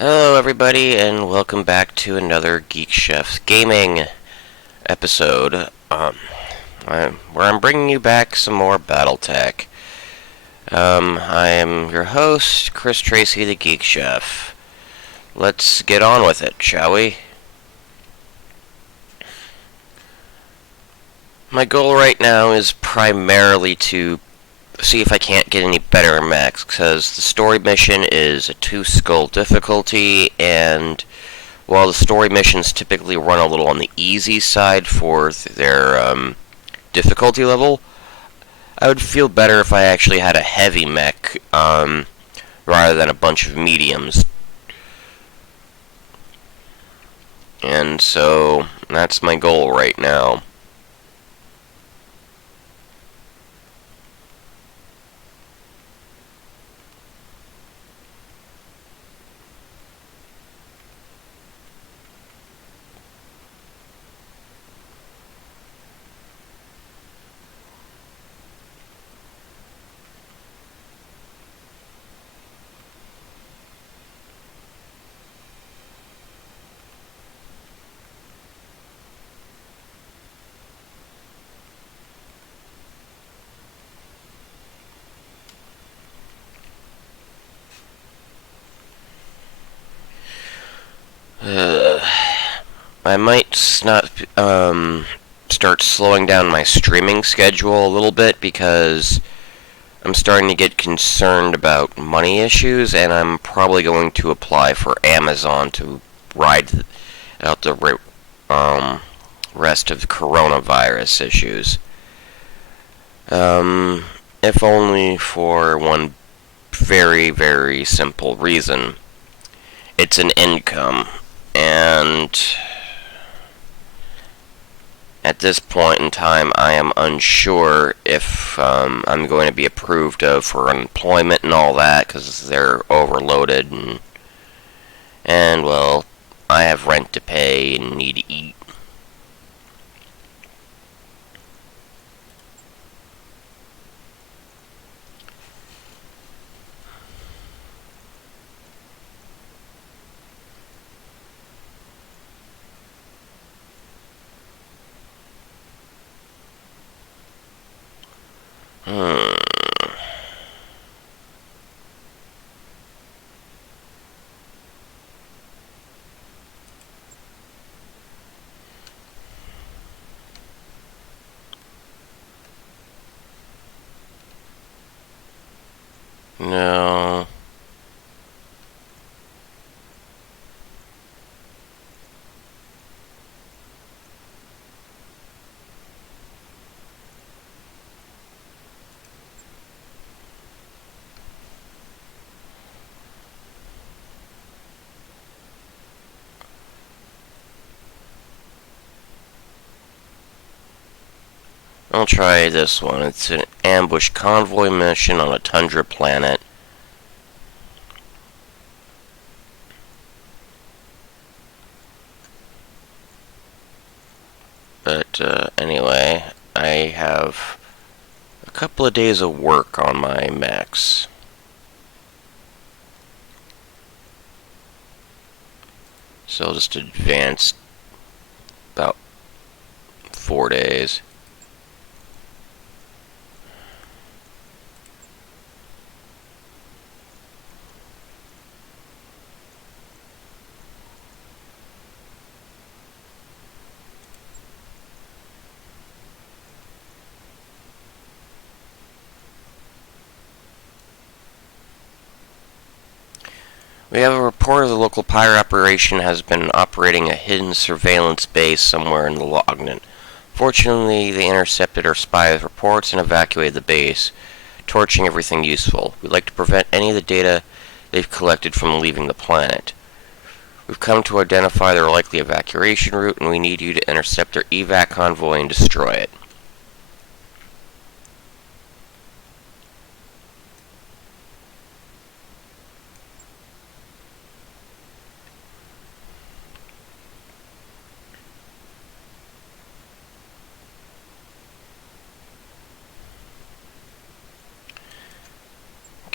Hello, everybody, and welcome back to another Geek Chef's Gaming episode, where I'm bringing you back some more Battletech. I am your host, Chris Tracy, the Geek Chef. Let's get on with it, shall we? My goal right now is primarily to see if I can't get any better mechs, because the story mission is a 2-skull difficulty, and while the story missions typically run a little on the easy side for their difficulty level, I would feel better if I actually had a heavy mech rather than a bunch of mediums. And so that's my goal right now. I might not start slowing down my streaming schedule a little bit because I'm starting to get concerned about money issues, and I'm probably going to apply for Amazon to ride out the rest of the coronavirus issues. If only for one very, very simple reason. It's an income, and at this point in time, I am unsure if I'm going to be approved of for unemployment and all that, because they're overloaded, and well, I have rent to pay and need to eat. Hmm. No. I'll try this one. It's an ambush convoy mission on a tundra planet. But anyway, I have a couple of days of work on my mechs. So I'll just advance about 4 days. We have a report of the local pirate operation has been operating a hidden surveillance base somewhere in the Lognan. Fortunately, they intercepted our spies' reports and evacuated the base, torching everything useful. We'd like to prevent any of the data they've collected from leaving the planet. We've come to identify their likely evacuation route, and we need you to intercept their evac convoy and destroy it.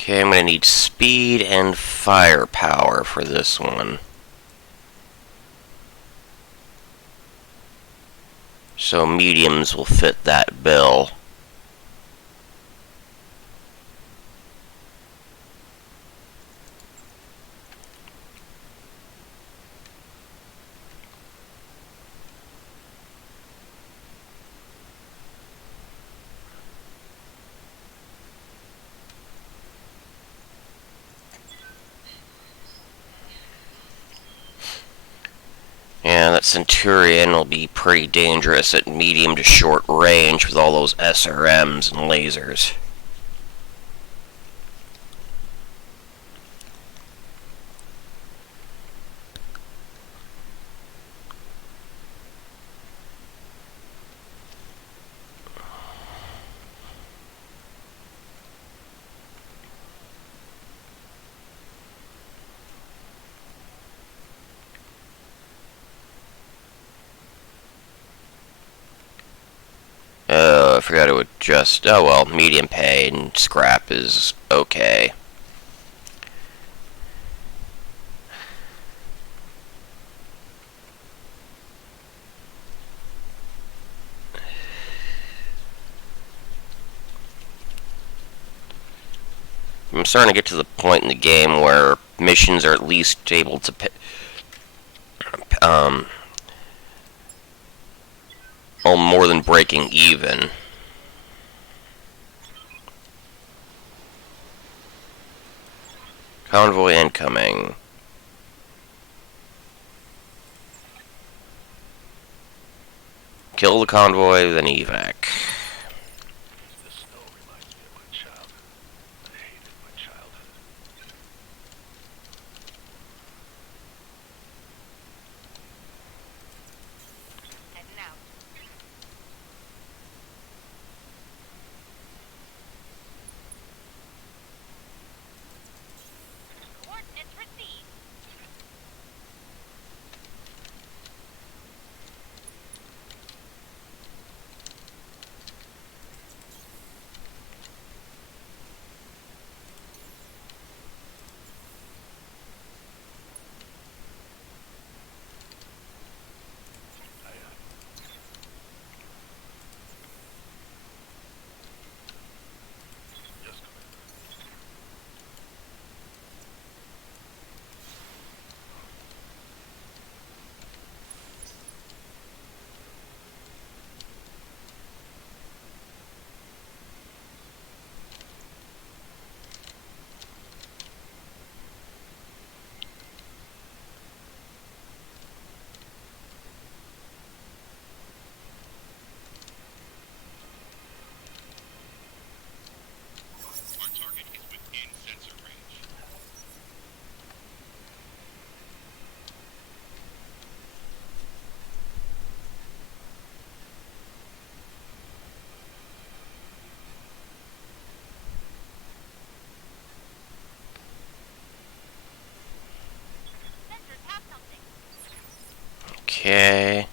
Okay, I'm gonna need speed and firepower for this one. So mediums will fit that bill. Yeah, that Centurion will be pretty dangerous at medium to short range with all those SRMs and lasers. I forgot to adjust. Oh well, medium pay and scrap is okay. I'm starting to get to the point in the game where missions are at least able to more than breaking even. Convoy incoming. Kill the convoy, then evac. Okay.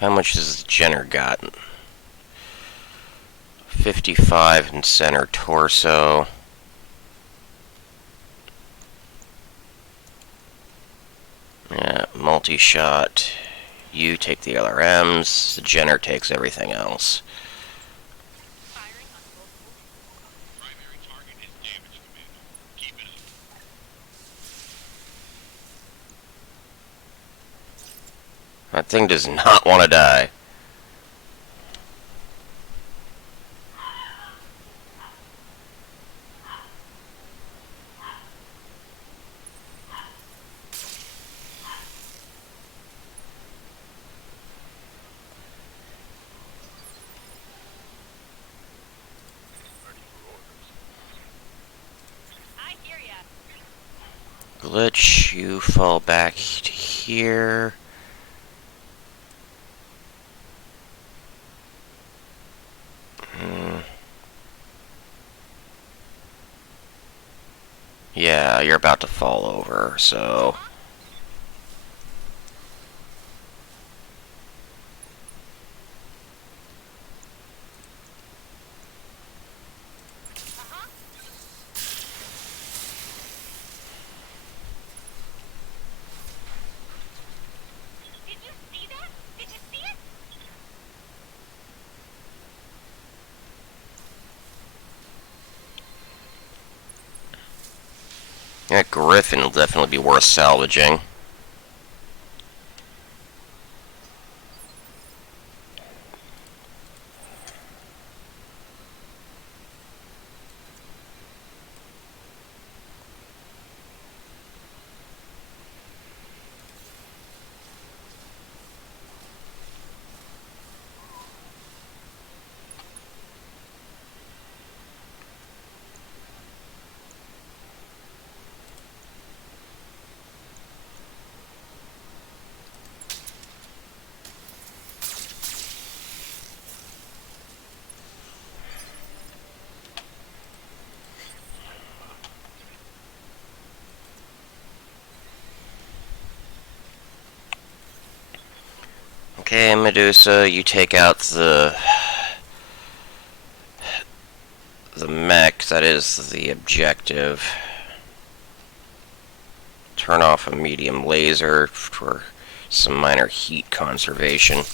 How much has Jenner gotten? 55 in center torso. Yeah, multi-shot. You take the LRMs. The Jenner takes everything else. That thing does not want to die. Glitch, you fall back to here. Yeah, you're about to fall over, so... That Griffin will definitely be worth salvaging. Okay, Medusa, you take out the mech. That is the objective. Turn off a medium laser for some minor heat conservation.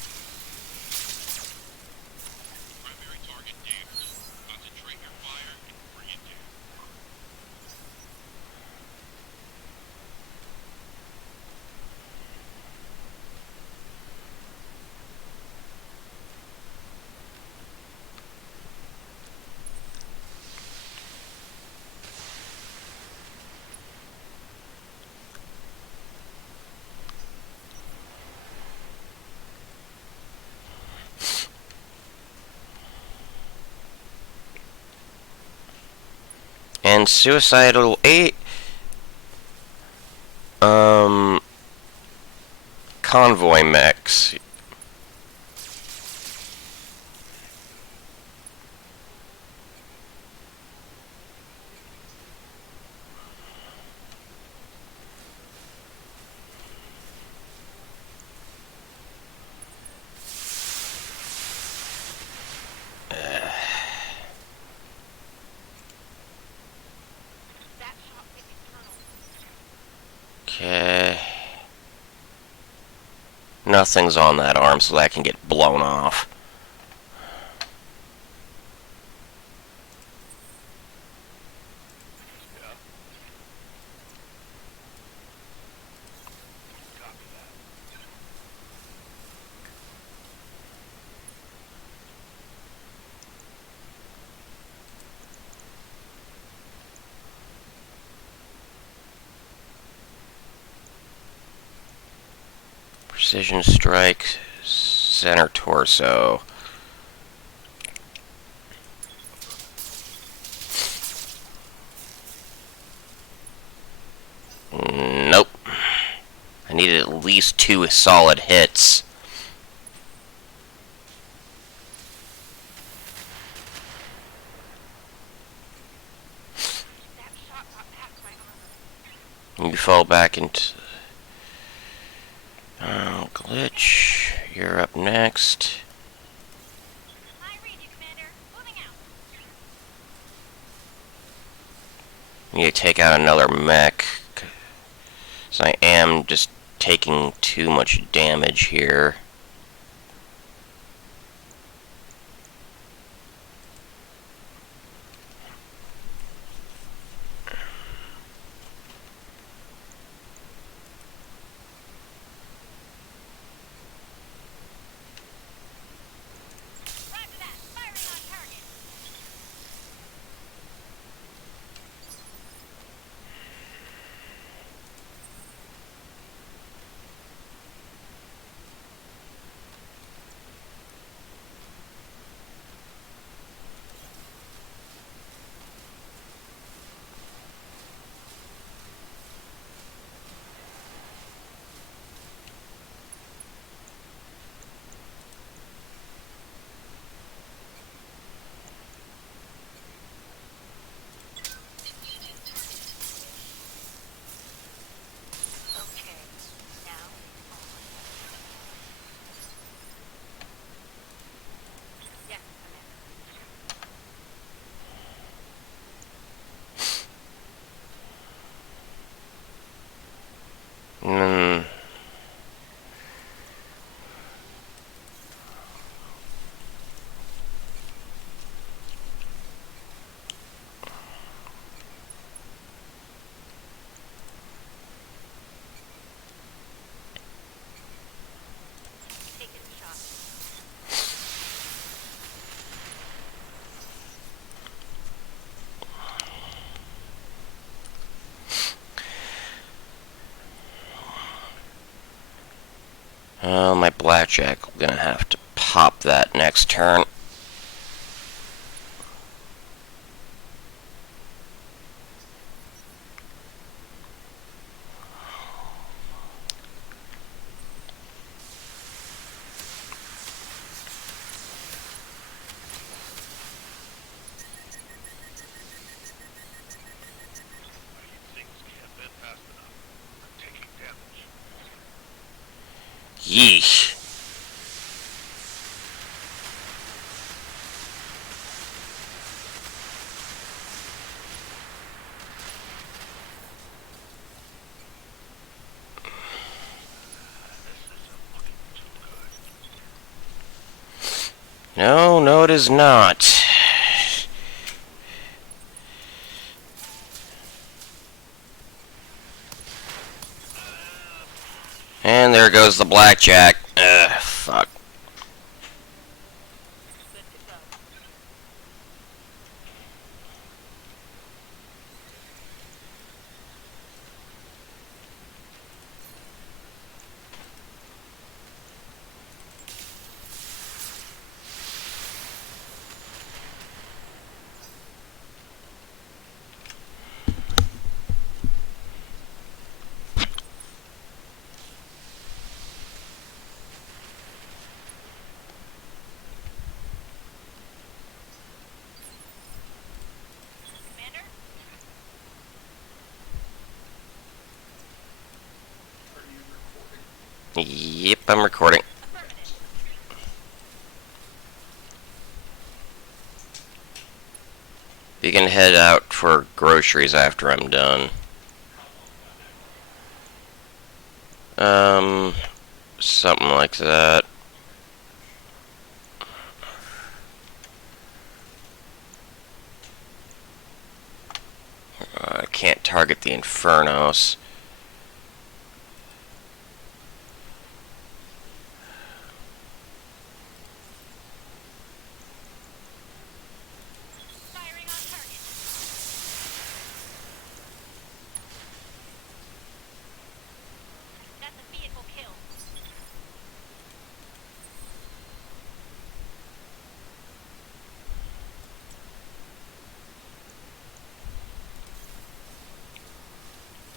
And suicidal 8, convoy mechs. Okay. Nothing's on that arm, so that can get blown off. Precision strike, center torso. Nope. I needed at least 2 solid hits. You fall back into... Oh, glitch. You're up next. You need to take out another mech. So I am just taking too much damage here. Hmm. Oh, my blackjack. I'm gonna have to pop that next turn. Yeesh. No, no, it is not. And there goes the blackjack. Ugh, fuck. Yep, I'm recording. You can head out for groceries after I'm done. Something like that. I can't target the Infernos.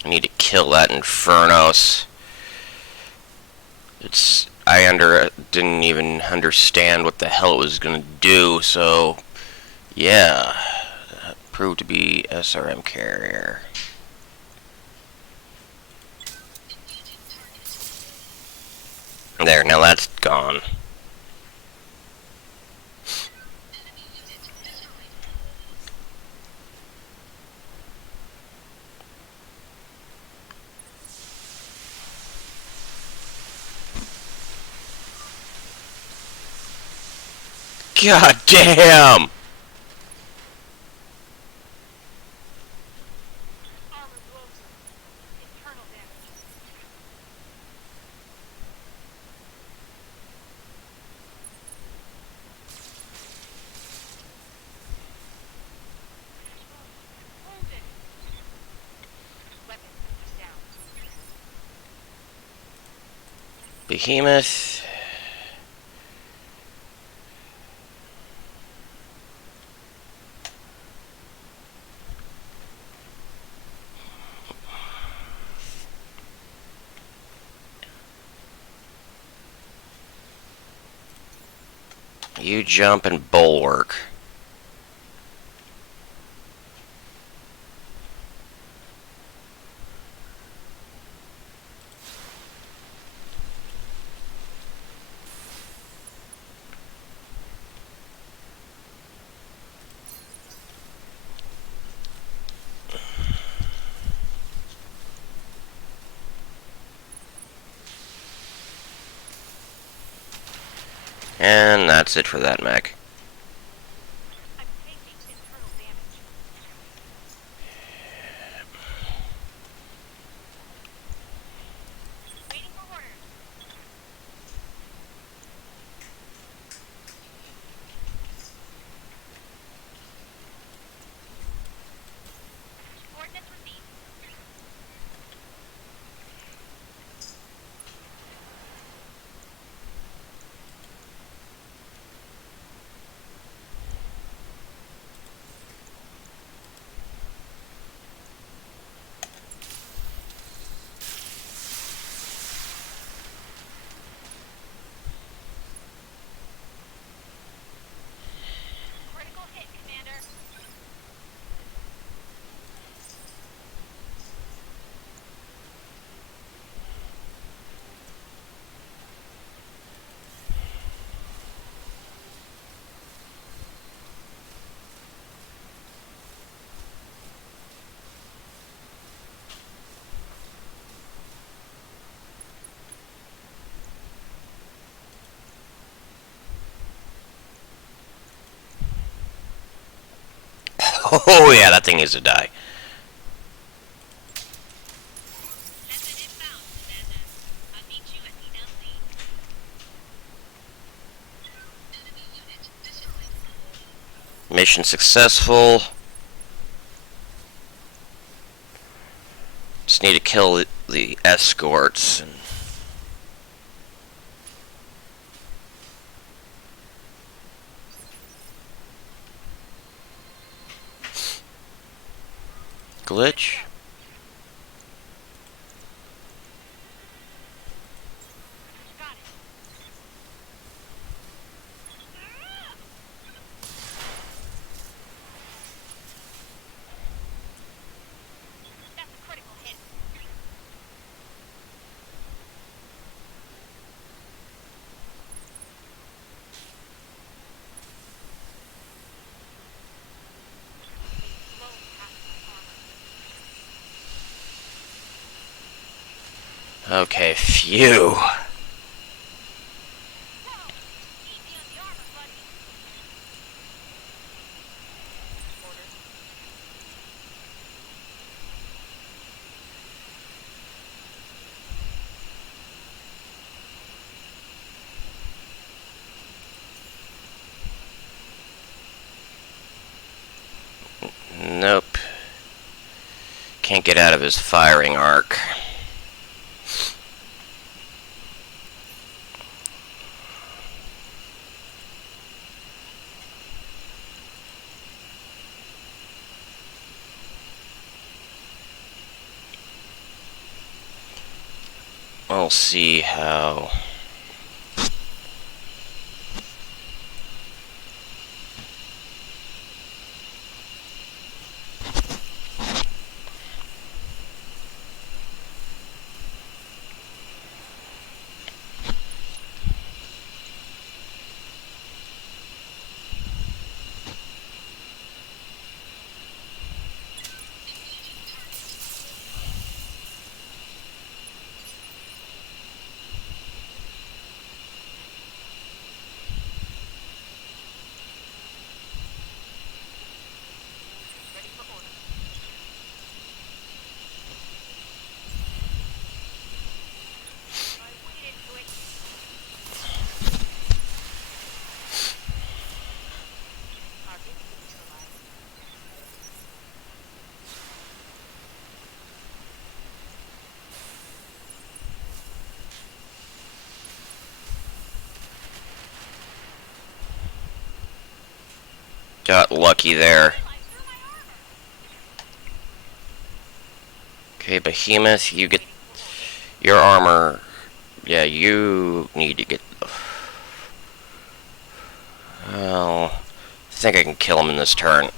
I need to kill that Infernos. Didn't even understand what the hell it was gonna do, so yeah. That proved to be SRM carrier. There, now that's gone. God damn! Behemoth. You jump and bulwark. And that's it for that mech. Oh yeah, that thing is a die. Mission successful. Just need to kill the escorts. Glitch? Okay, phew. Nope. Can't get out of his firing arc. We'll see how... Got lucky there. Okay, Behemoth, you get your armor. Yeah, you need to get... Well, I think I can kill him in this turn.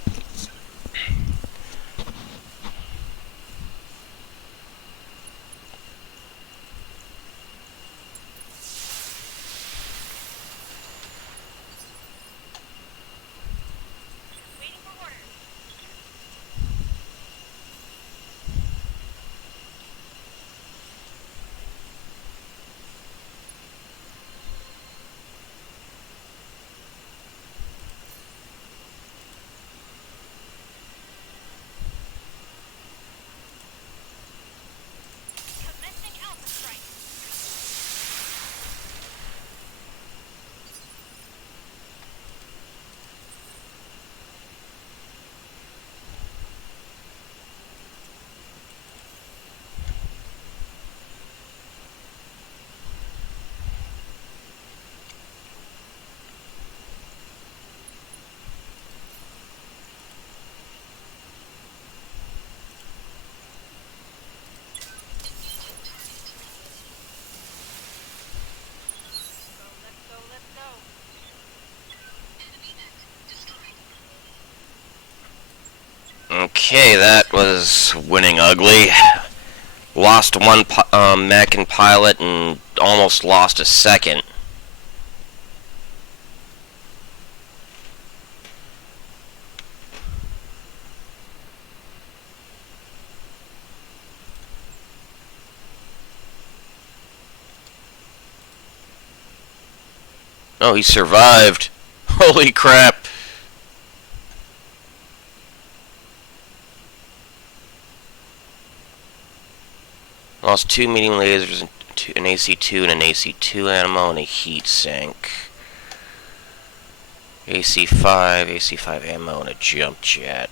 Okay, that was winning ugly. Lost one mech and pilot and almost lost a second. Oh, he survived. Holy crap. Lost 2 medium lasers, an AC-2 and an AC-2 ammo, and a heat sink. AC-5 ammo, and a jump jet.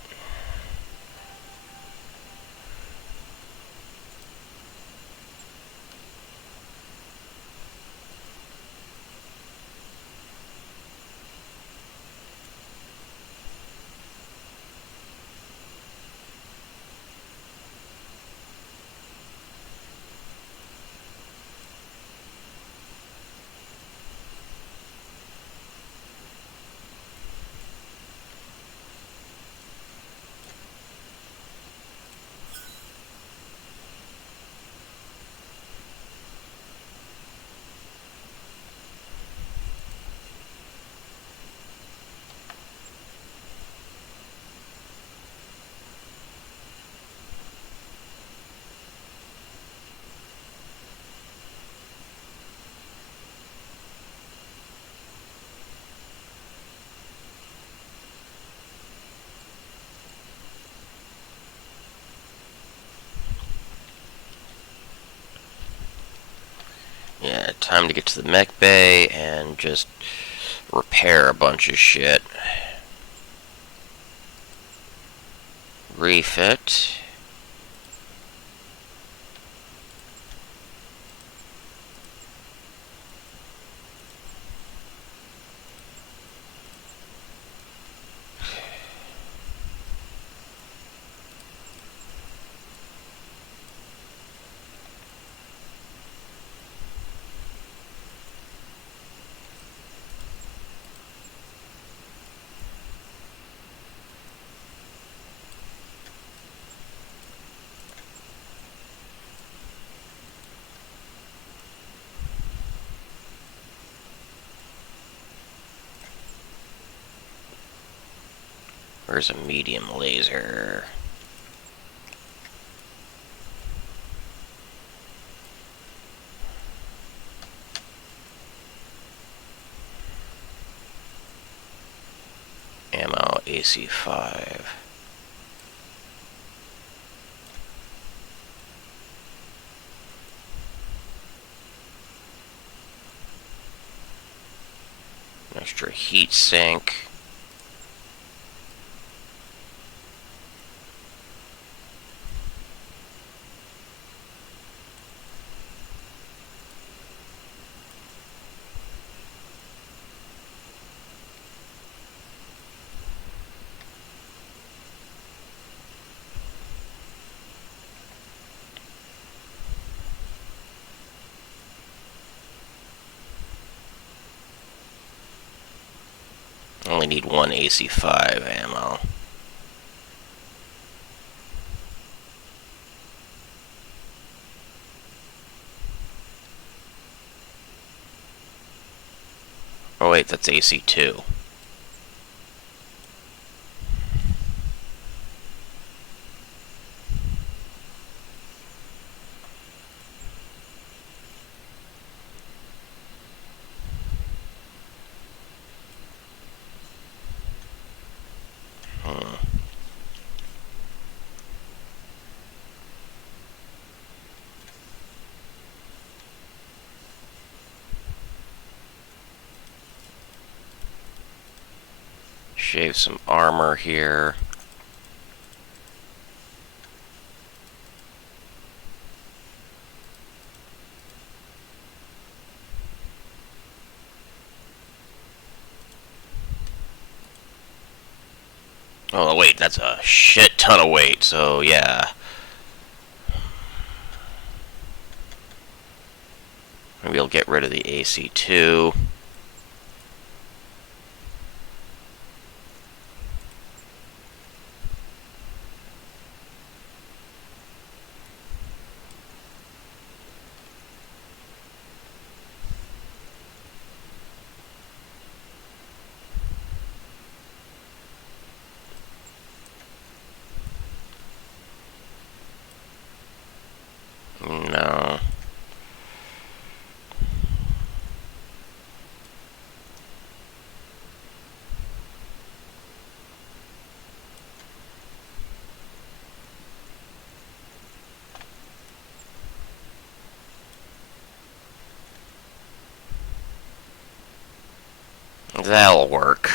Time to get to the mech bay and just repair a bunch of shit. Refit. Where's a medium laser? Ammo, AC5. An extra heat sink. Only need one AC5 ammo. Oh wait, that's AC2. Shave some armor here. Oh wait, that's a shit ton of weight, so yeah. Maybe I'll get rid of the AC2. No. That'll work.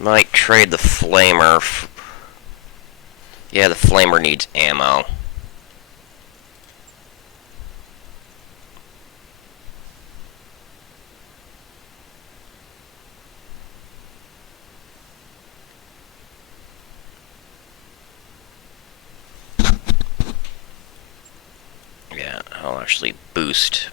Might trade the flamer. Yeah, the flamer needs ammo. Yeah, I'll actually boost.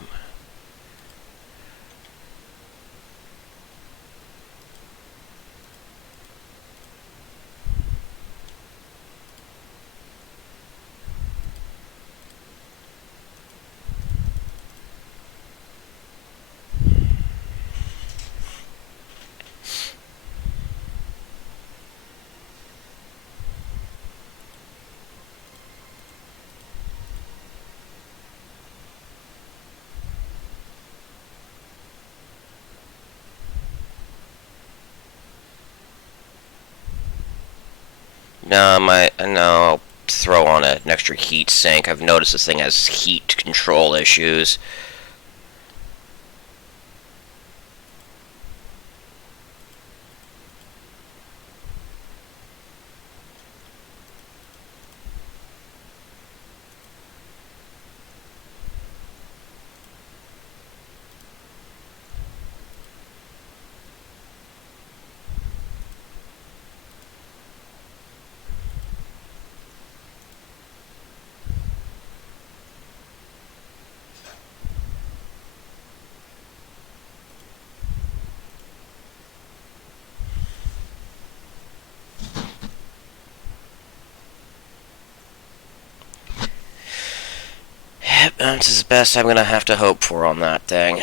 No, no. throw on an extra heat sink. I've noticed this thing has heat control issues. That's the best I'm gonna have to hope for on that thing.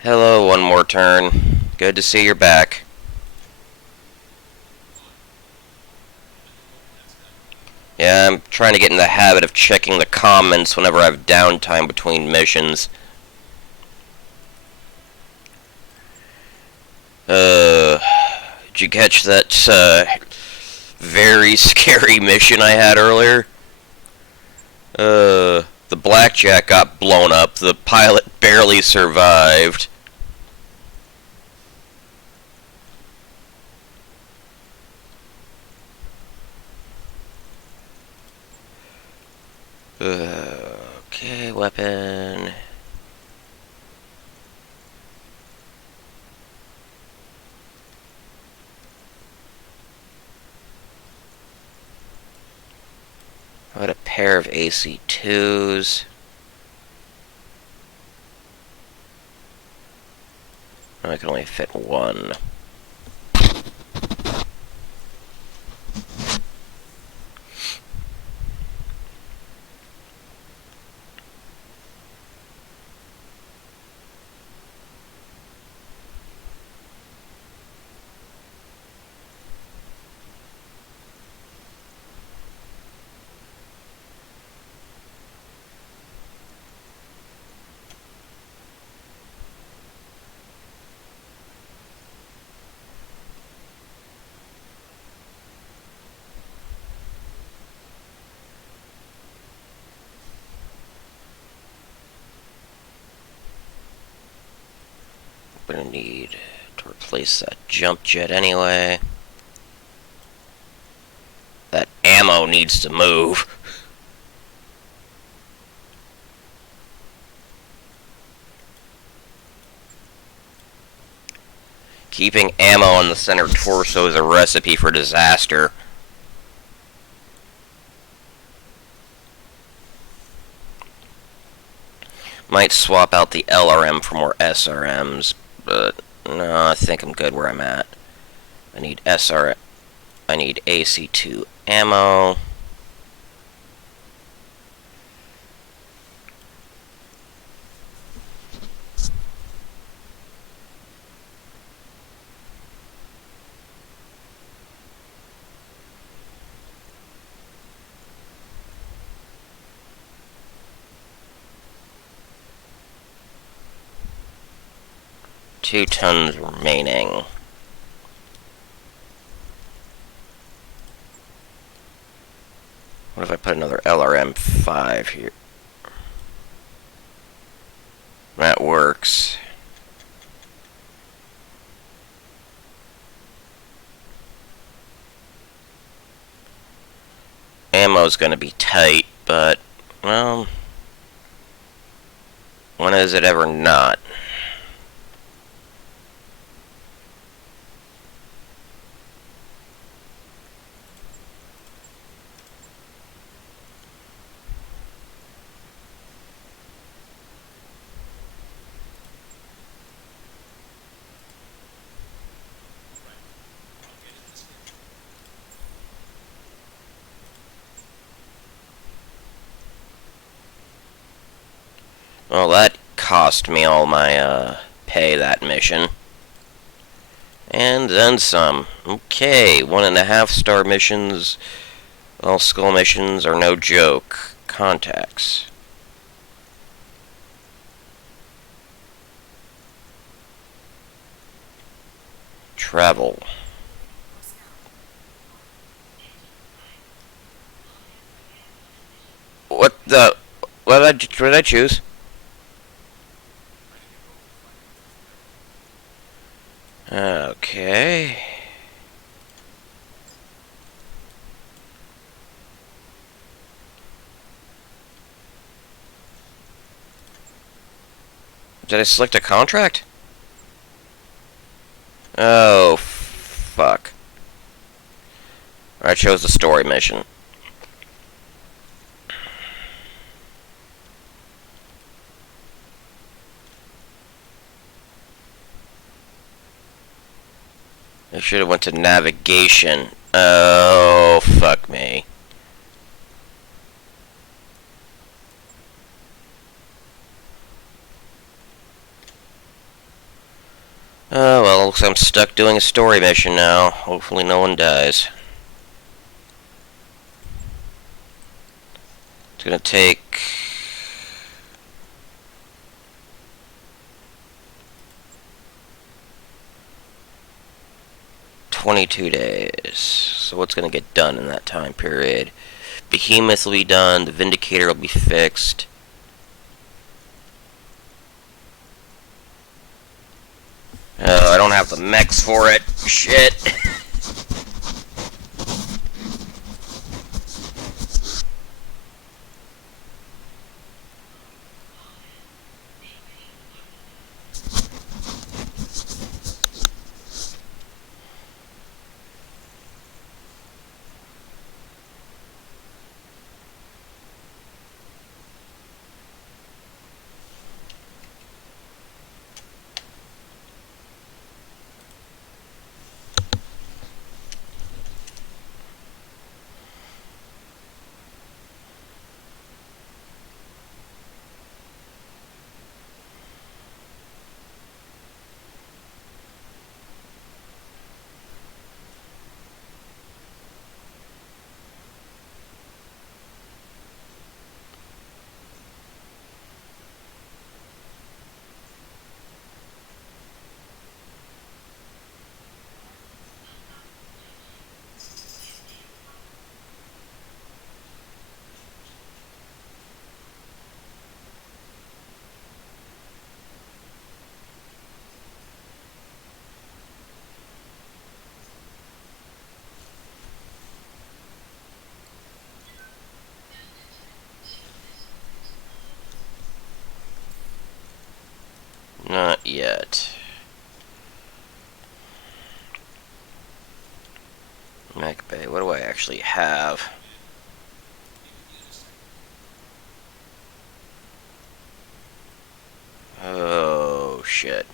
Hello, one more turn. Good to see you're back. Yeah, I'm trying to get in the habit of checking the comments whenever I have downtime between missions. Did you catch that, very scary mission I had earlier? The blackjack got blown up. The pilot barely survived. Okay, weapon. How about a pair of AC2s? I can only fit one. I'm gonna need to replace that jump jet anyway. That ammo needs to move. Keeping ammo on the center torso is a recipe for disaster. Might swap out the LRM for more SRMs, but no, I think I'm good where I'm at. I need I need AC2 ammo. Two tons remaining. What if I put another LRM-5 here? That works. Ammo's gonna be tight, but, well, when is it ever not? Well, that cost me all my, pay, that mission. And then some. Okay, 1.5-star missions All skull missions are no joke. Contacts. Travel. What the... what did I choose? Okay. Did I select a contract? Oh, fuck. I chose the story mission. I should have went to navigation. Oh, fuck me. Oh, well, looks like I'm stuck doing a story mission now. Hopefully no one dies. It's gonna take... 22 days. So what's gonna get done in that time period? Behemoth will be done, the Vindicator will be fixed. Oh, I don't have the mechs for it. Shit. Not yet. Mech Bay, what do I actually have? Oh, shit.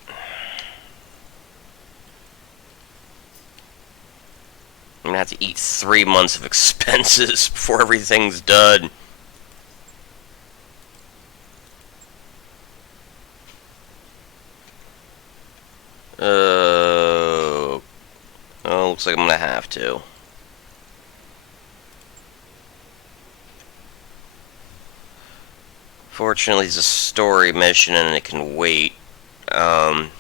I'm gonna have to eat 3 months of expenses before everything's done. Oh, looks like I'm gonna have to. Fortunately, it's a story mission and it can wait. Um,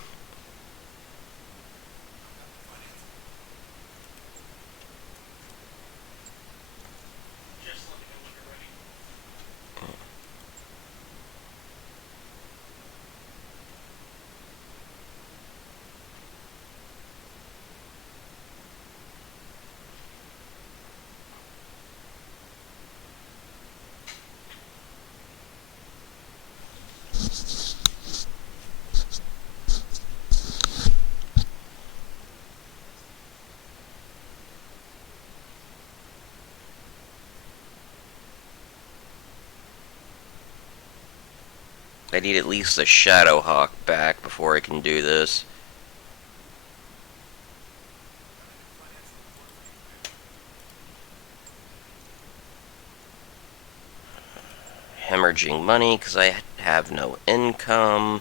I need at least the Shadowhawk back before I can do this. Hemorrhaging money because I have no income.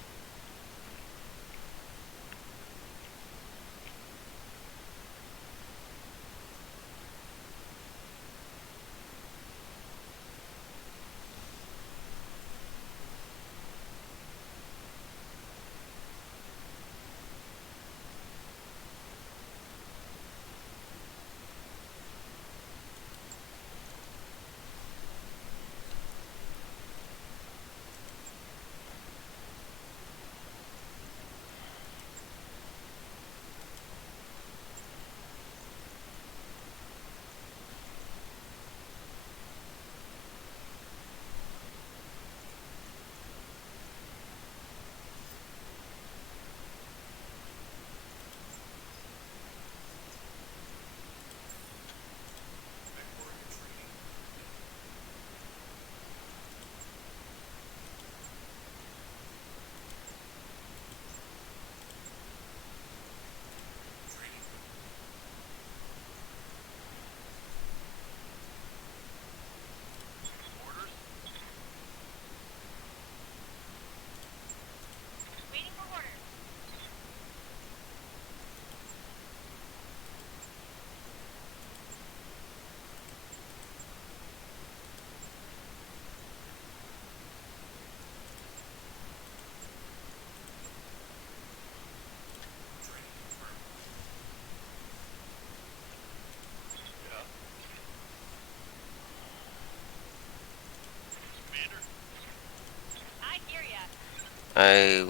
I...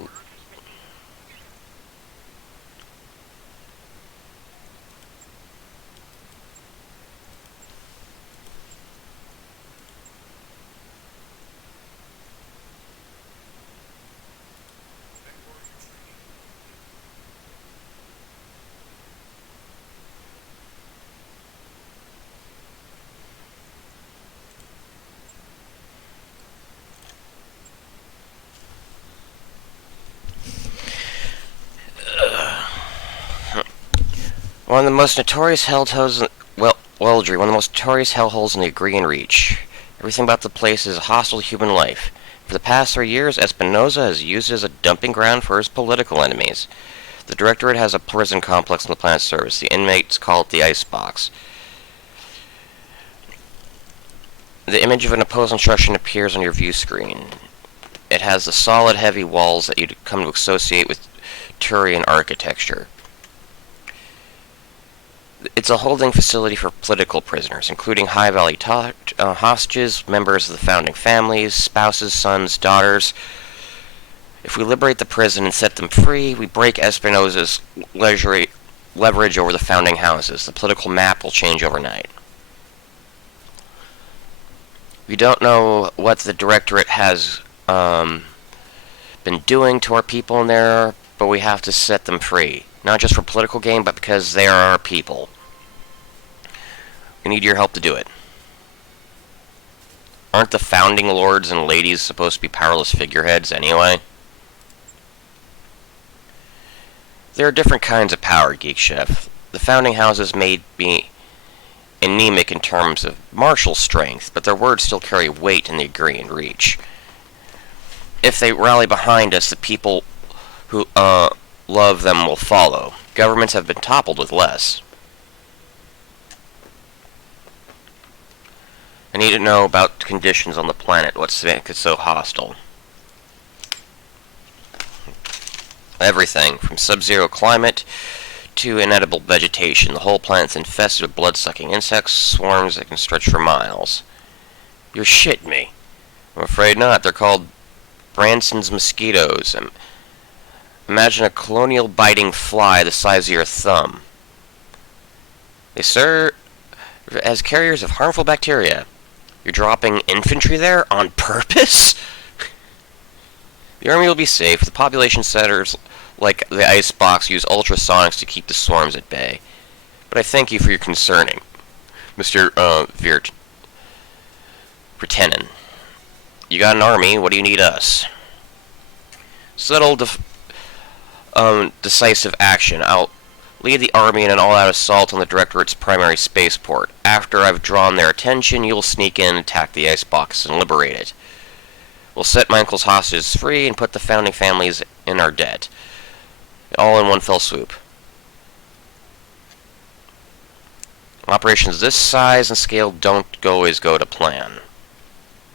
One of the most notorious hellholes... Well, Weldry, one of the most notorious hellholes in the Agreeing Reach. Everything about the place is hostile to human life. For the past 3 years, Espinoza has used it as a dumping ground for his political enemies. The Directorate has a prison complex on the planet's surface. The inmates call it the Icebox. The image of an opposed instruction appears on your view screen. It has the solid, heavy walls that you'd come to associate with Turian architecture. It's a holding facility for political prisoners, including High Valley hostages, members of the founding families, spouses, sons, daughters. If we liberate the prison and set them free, we break Espinoza's leverage over the founding houses. The political map will change overnight. We don't know what the Directorate has been doing to our people in there, but we have to set them free. Not just for political gain, but because they are our people. We need your help to do it. Aren't the founding lords and ladies supposed to be powerless figureheads anyway? There are different kinds of power, Geek Chef. The founding houses may be anemic in terms of martial strength, but their words still carry weight in the Agreeing Reach. If they rally behind us, the people who love them will follow. Governments have been toppled with less. I need to know about conditions on the planet. What's make it so hostile? Everything, from sub-zero climate to inedible vegetation. The whole planet's infested with blood-sucking insects, swarms that can stretch for miles. You're shitting me. I'm afraid not. They're called Branson's mosquitoes. Imagine a colonial biting fly the size of your thumb. They serve as carriers of harmful bacteria. You're dropping infantry there on purpose? The army will be safe. The population centers like the Icebox use ultrasonics to keep the swarms at bay. But I thank you for your concerning, Mr. Pretenen. You got an army, what do you need us? Settle decisive action. I'll lead the army in an all-out assault on the Directorate's primary spaceport. After I've drawn their attention, you'll sneak in, attack the Icebox, and liberate it. We'll set my uncle's hostages free and put the founding families in our debt. All in one fell swoop. Operations this size and scale don't always go to plan.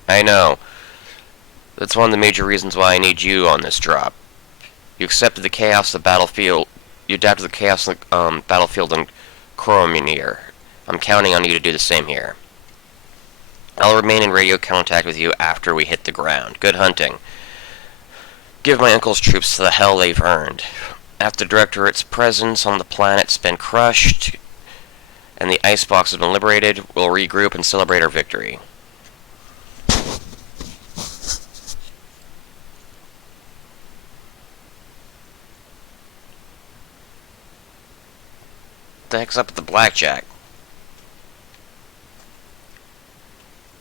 I know. That's one of the major reasons why I need you on this drop. You accepted the chaos of the battlefield. You adapted to the chaos of the battlefield in Coromir. I'm counting on you to do the same here. I'll remain in radio contact with you after we hit the ground. Good hunting. Give my uncle's troops the hell they've earned. After the Directorate's presence on the planet's been crushed and the Icebox has been liberated, we'll regroup and celebrate our victory. What the heck's up with the blackjack?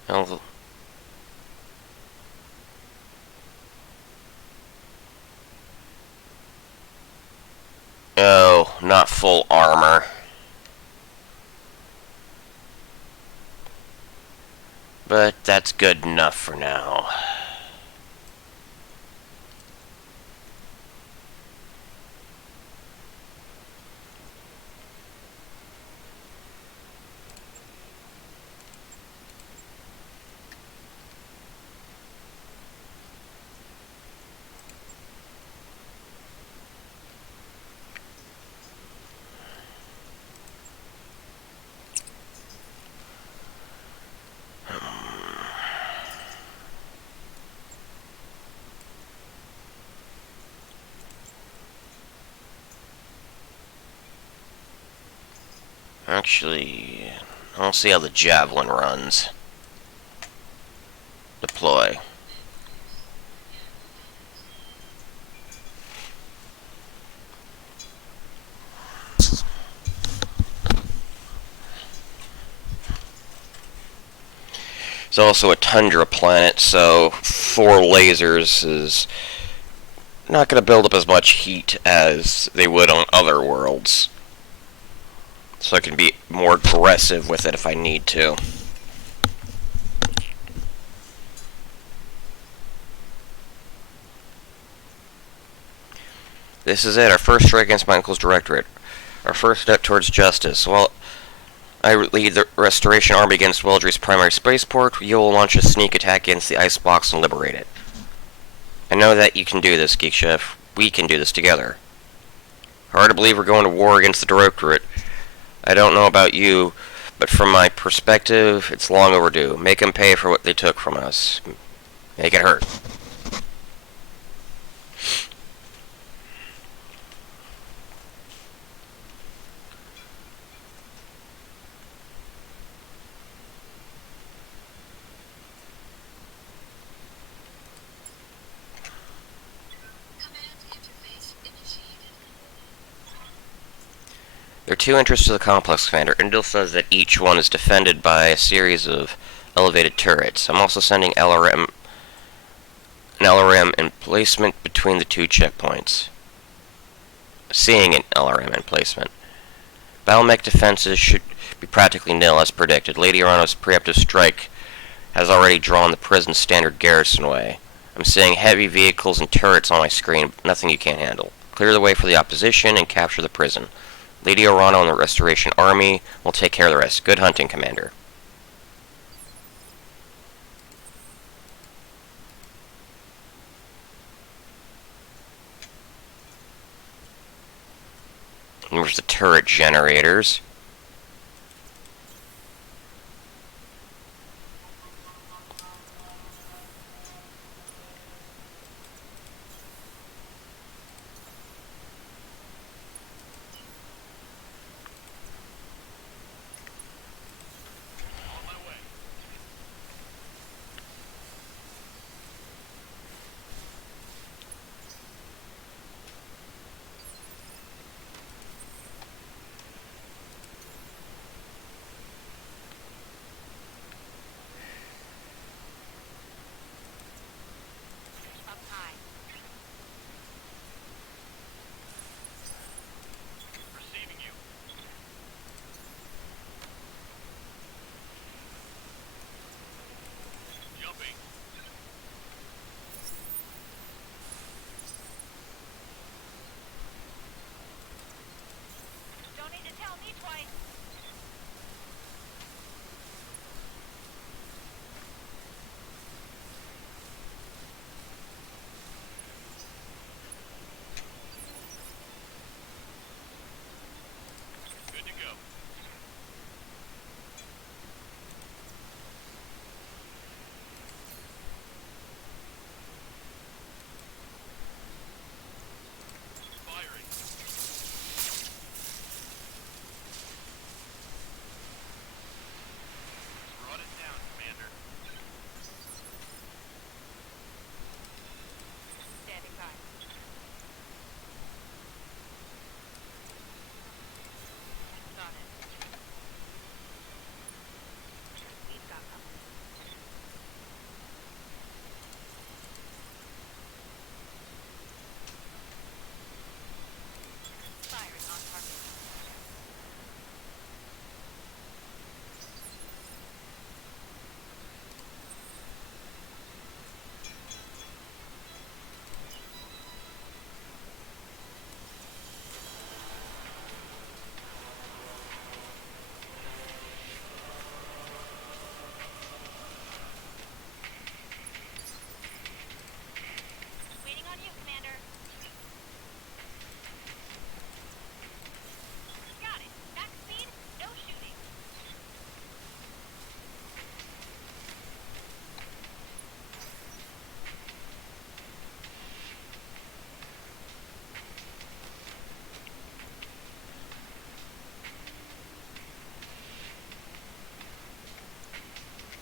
Oh. Oh, not full armor. But that's good enough for now. Actually, I'll see how the javelin runs. Deploy. It's also a tundra planet, so 4 lasers is not going to build up as much heat as they would on other worlds. So I can be more aggressive with it if I need to. This is it, our first strike against my uncle's directorate. Our first step towards justice. While I lead the Restoration Army against Weldry's primary spaceport, you will launch a sneak attack against the icebox and liberate it. I know that you can do this, Geek Chef. We can do this together. Hard to believe we're going to war against the directorate. I don't know about you, but from my perspective, it's long overdue. Make them pay for what they took from us. Make it hurt. There are 2 entrances to the complex, Commander. Indil says that each one is defended by a series of elevated turrets. I'm also sending an LRM emplacement between the 2 checkpoints. Seeing an LRM emplacement. Battlemech defenses should be practically nil, as predicted. Lady Orano's preemptive strike has already drawn the prison's standard garrison away. I'm seeing heavy vehicles and turrets on my screen, but nothing you can't handle. Clear the way for the opposition and capture the prison. Lady Orano and the Restoration Army will take care of the rest. Good hunting, Commander. And there's the turret generators.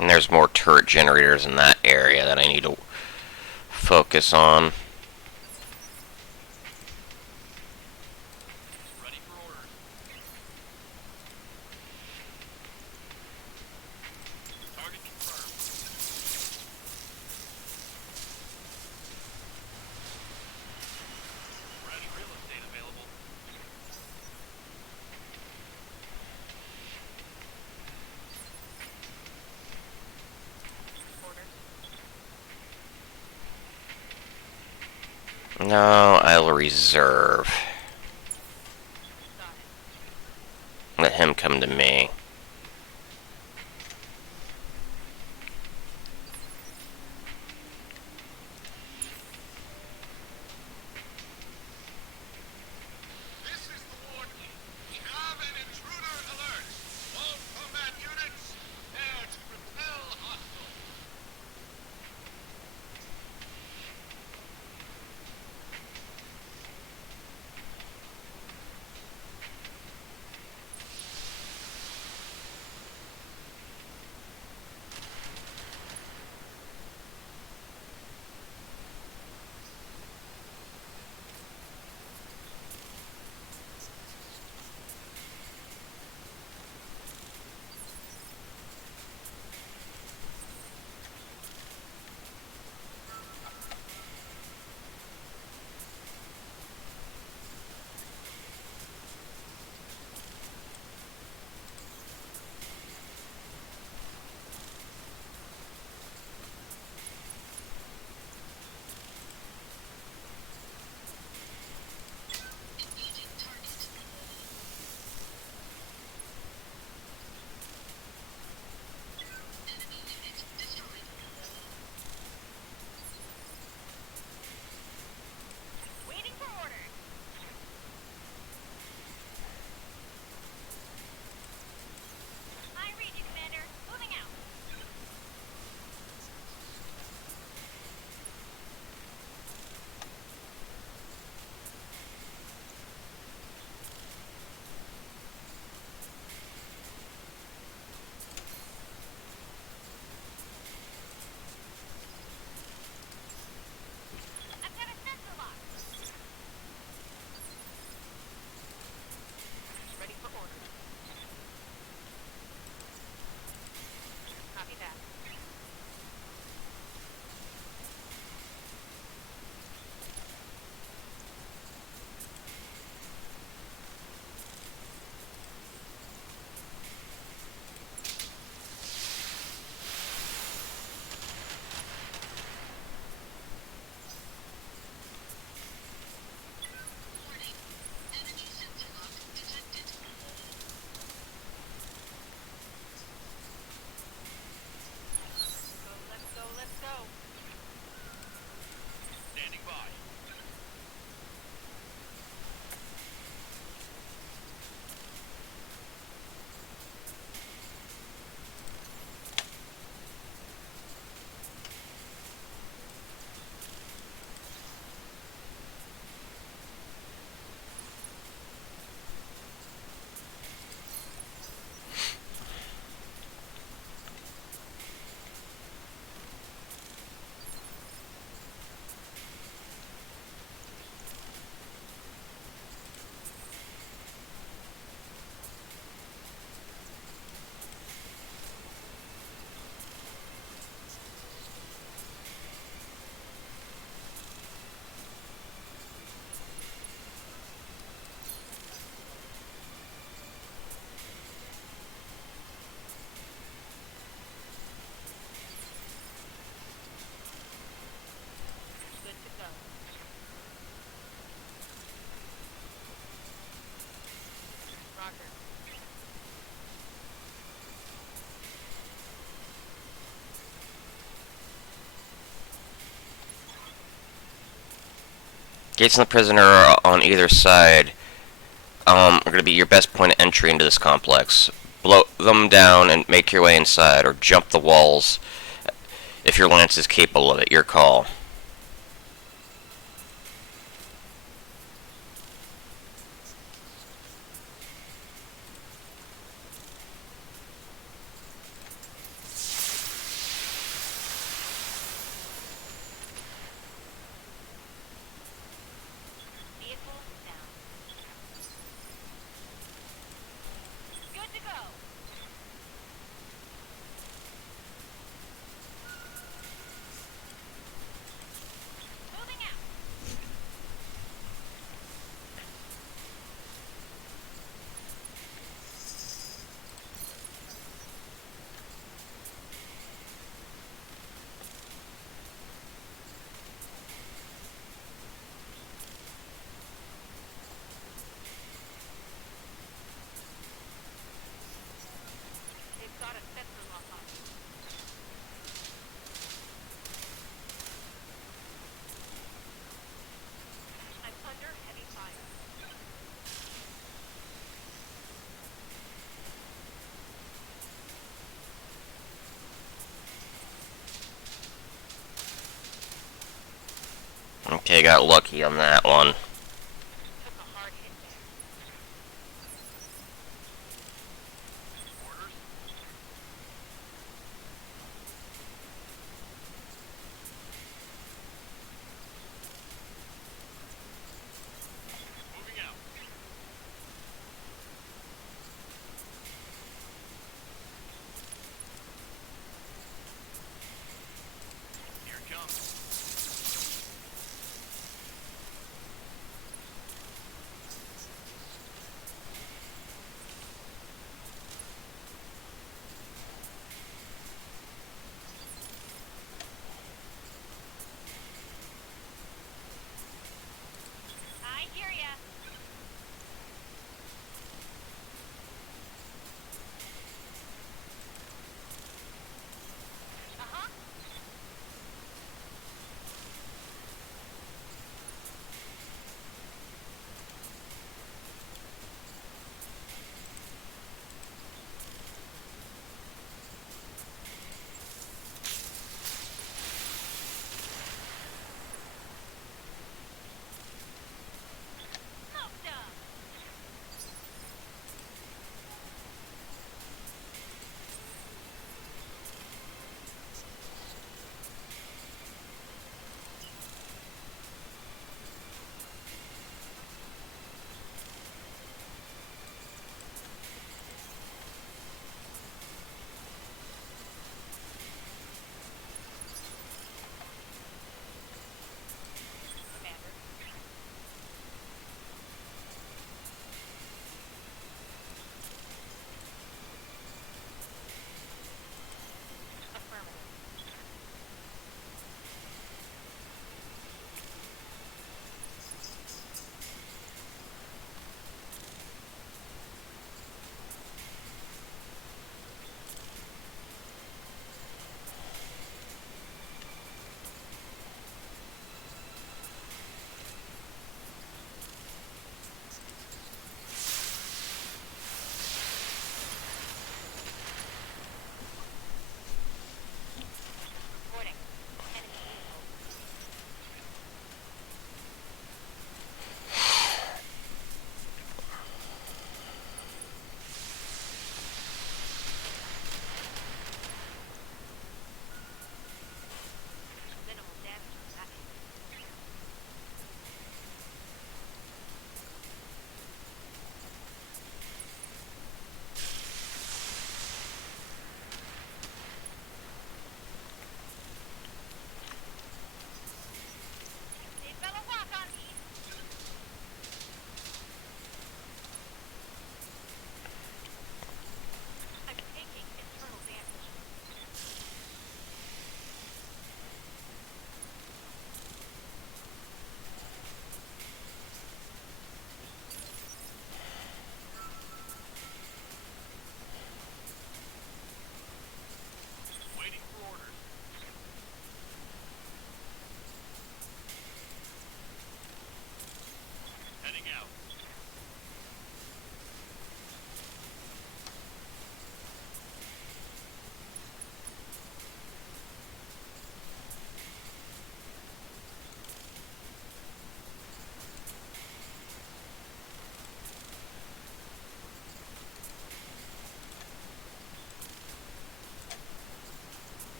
And there's more turret generators in that area that I need to focus on. No, I'll reserve. Let him come to me. Gates and the prisoner are on either side are going to be your best point of entry into this complex. Blow them down and make your way inside, or jump the walls if your lance is capable of it. Your call. Okay, got lucky on that one.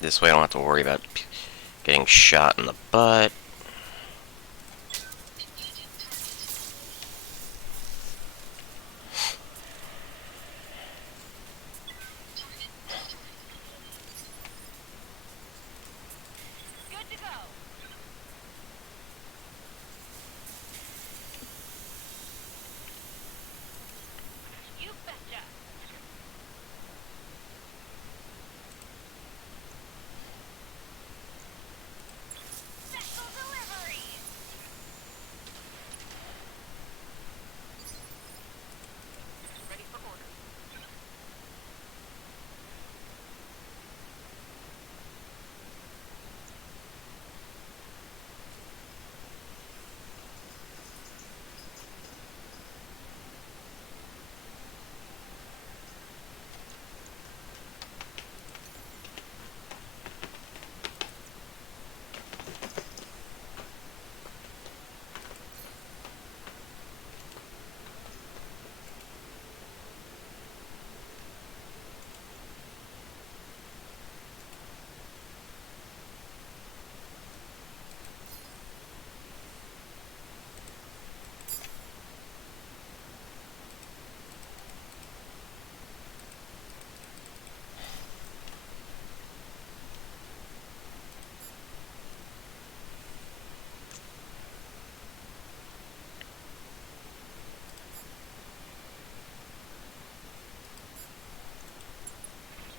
This way I don't have to worry about getting shot in the butt. Good to go. You betcha. Special delivery. Ready for orders.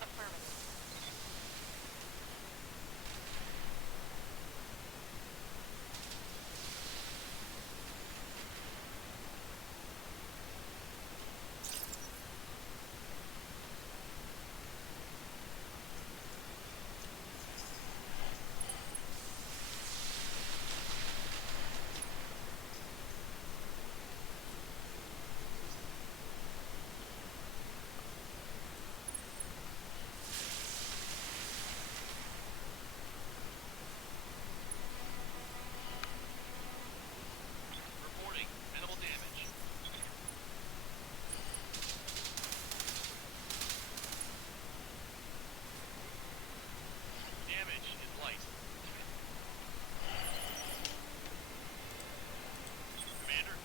Affirmative. Reporting minimal damage. Damage is light. Commander.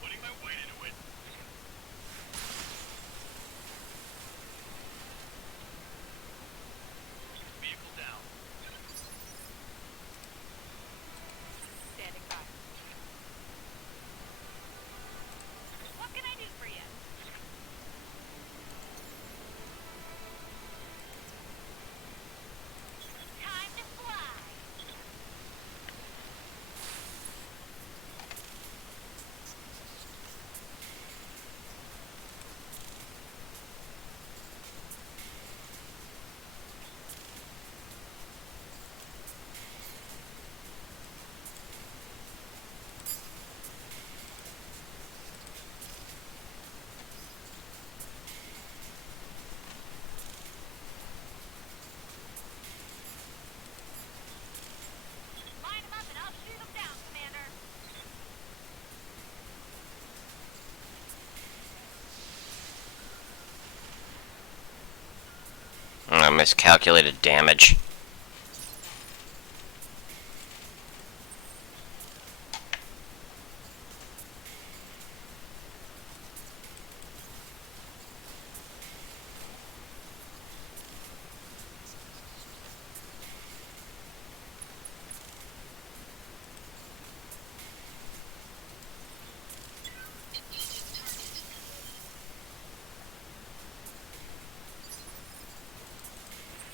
Putting my weight into it. Vehicle down. Standing by. What can I do for you? Time to fly. Line 'em up and I'll shoot 'em down, Commander. I miscalculated damage.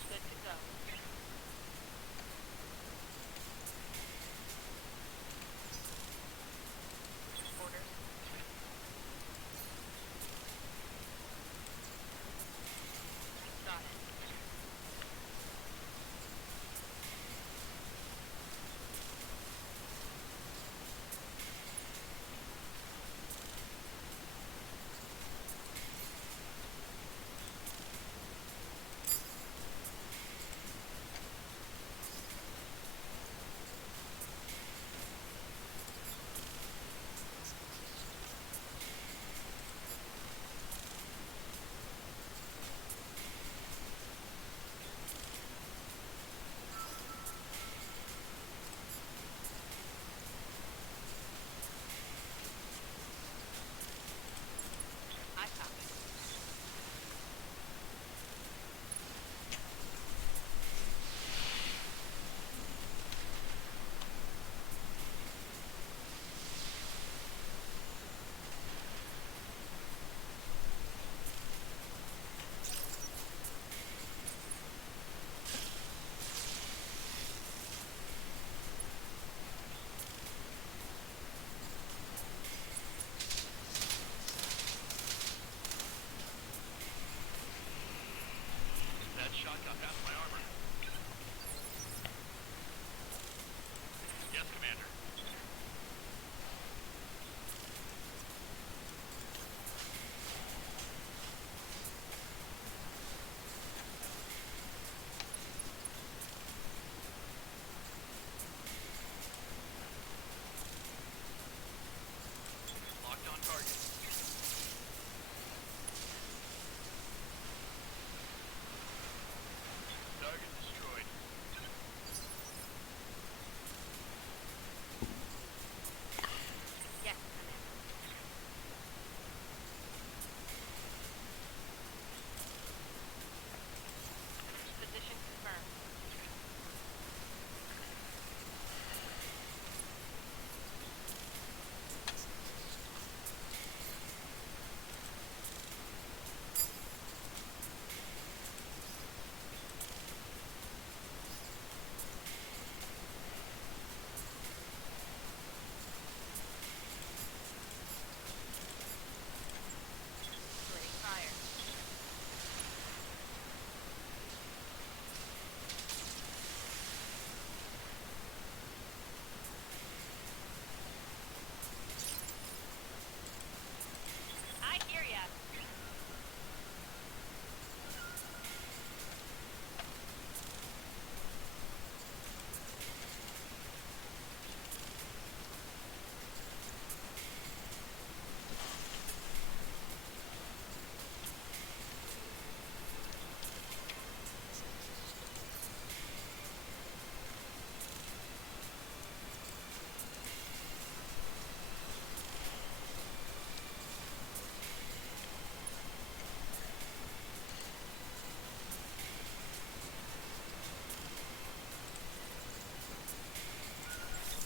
Good to go. Yes, Commander. Position confirmed. Splitting fire. I hear ya.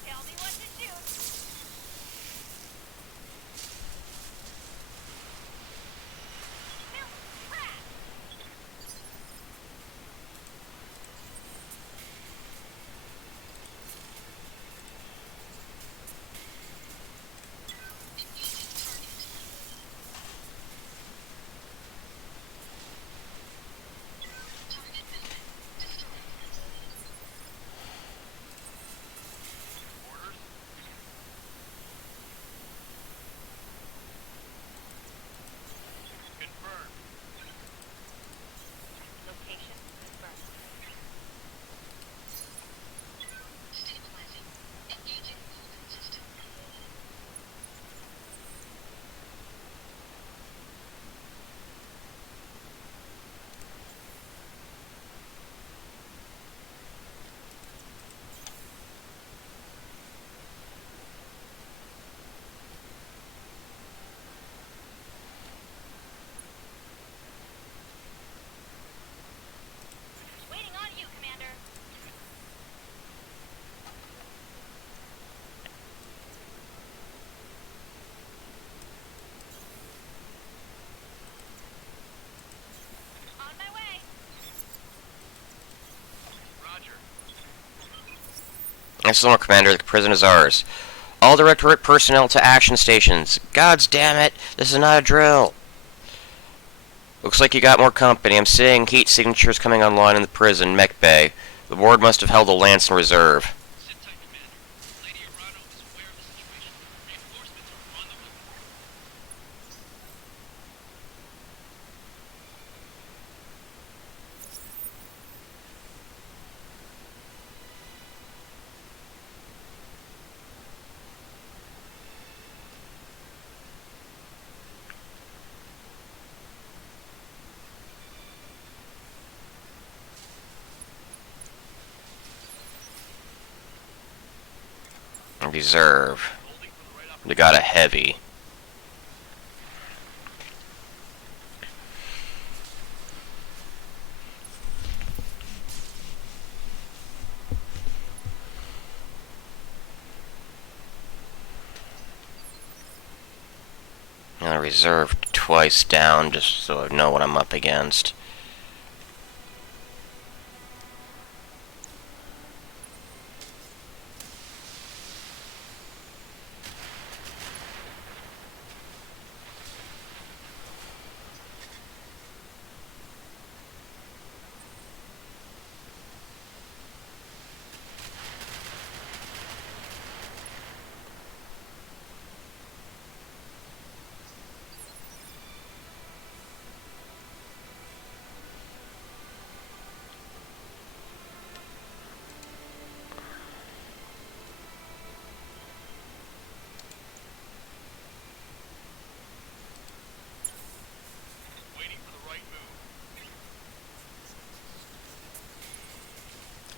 Tell me what to shoot. Milk crash. Location confirmed. Waiting on you, Commander. On my way. Excellent, Commander. The prison is ours. All Directorate personnel to action stations. Gods damn it! This is not a drill. Looks like you got more company. I'm seeing heat signatures coming online in the prison, mech bay. The ward must have held a lance in reserve. Reserve. They got a heavy. I reserved twice down just so I know what I'm up against.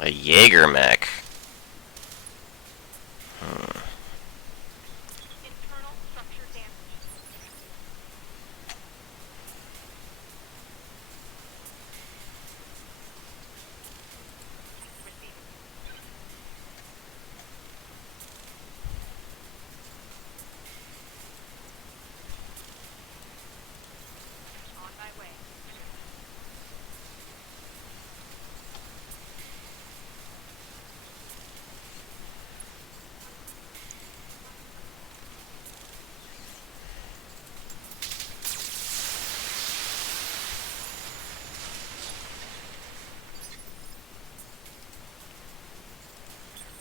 A Jaeger mech. Hmm. Internal structure damage. Receiving. On my way.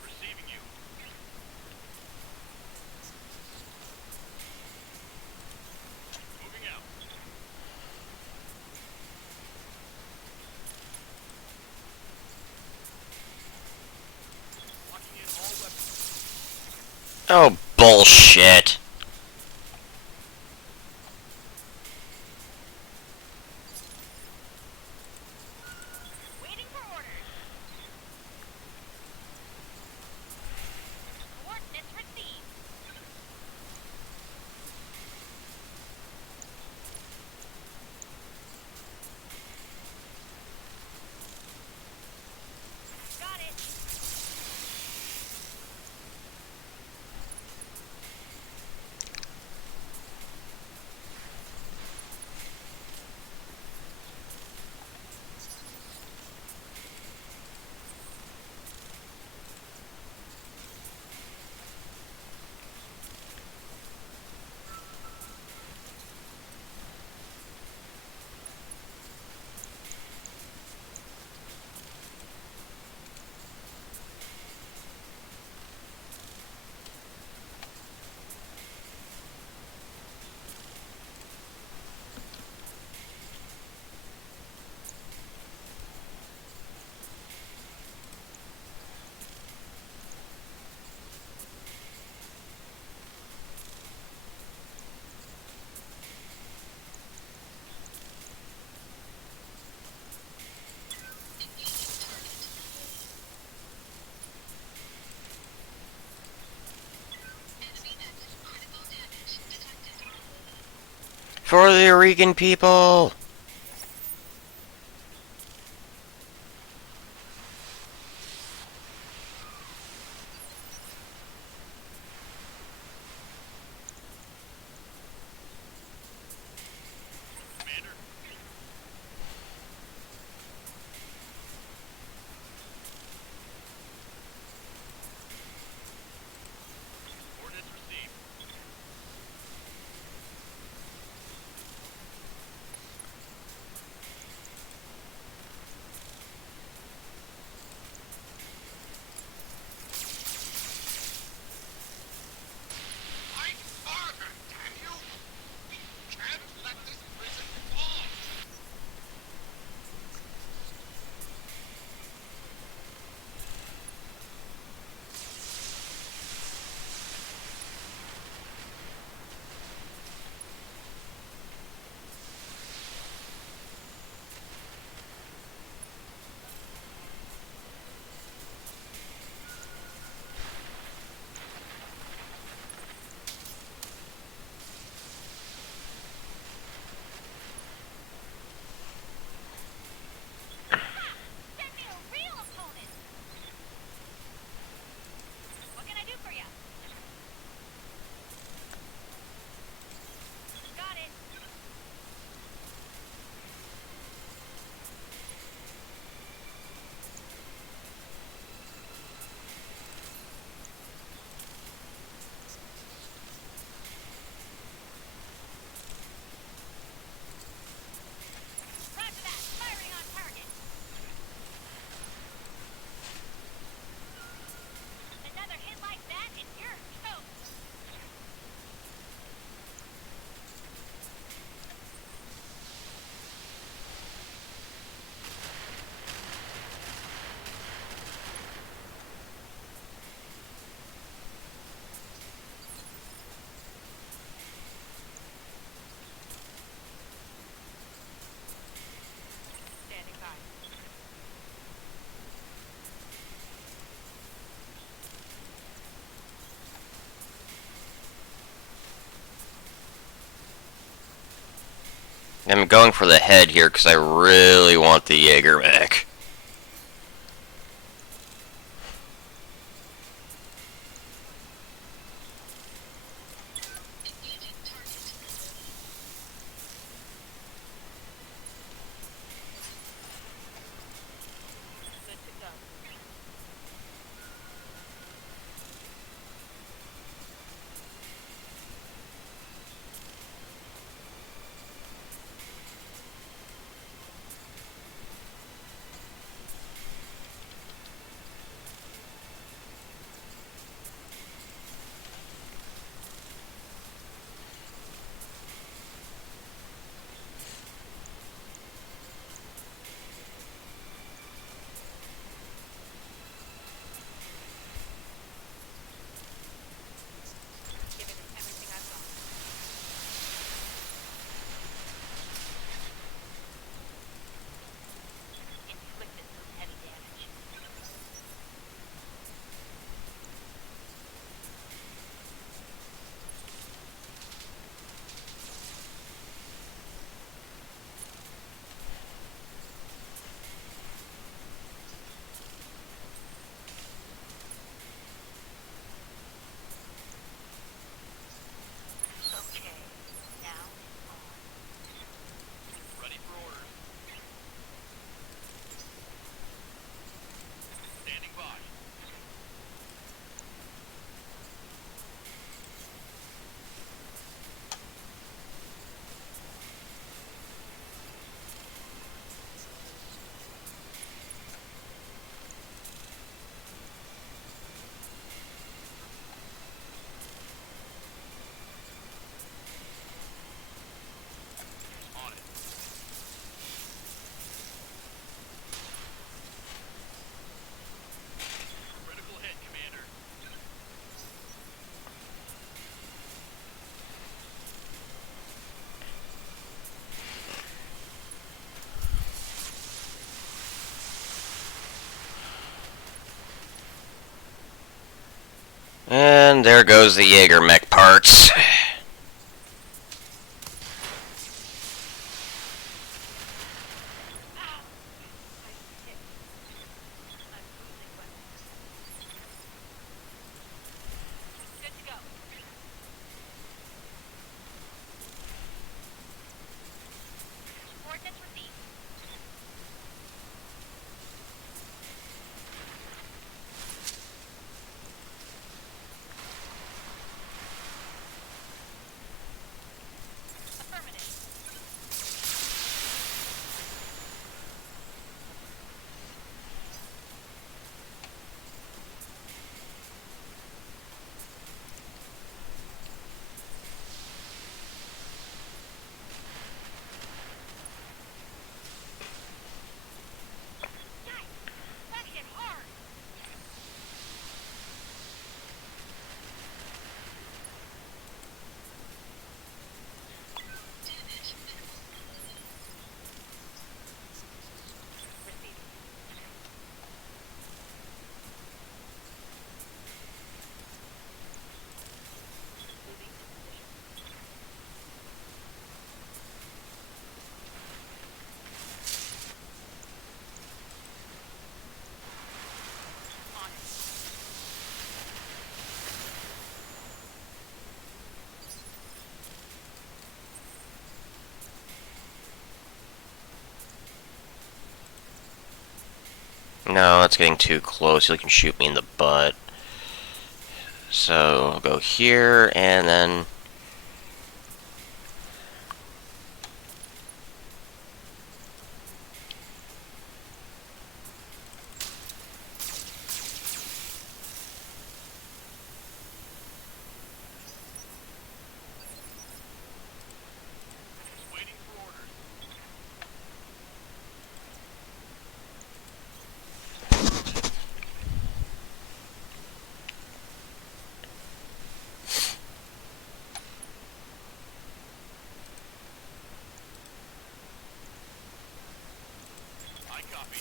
Receiving you. Moving out. Locking in all weapons. Oh, bullshit. Waiting for orders. Coordinates received. Got it. For the Oregon people. Commander. Coordinates received. I'm going for the head here because I really want the Jaeger mech. Good to go. Giving it everything I've got. Inflicted some heavy damage. Okay, now it's on. Ready for orders. Standing by. On it. Critical hit, Commander. And there goes the Jaeger mech parts. Ow! I'm hit. I'm losing weapons. Good to go. Coordinates received. Affirmative. Yikes! That hit hard! Receiving. Moving to position. On it. No, that's getting too close. He can shoot me in the butt. So I'll go here and then. Waiting for orders. I copy.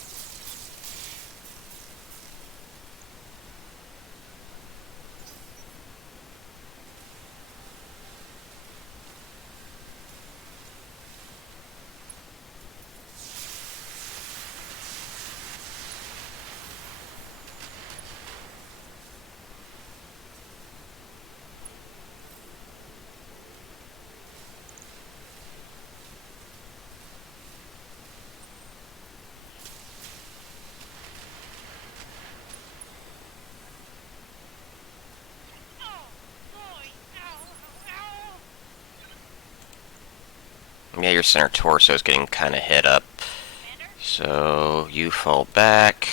Yeah, your center torso is getting kind of hit up. Commander? So you fall back.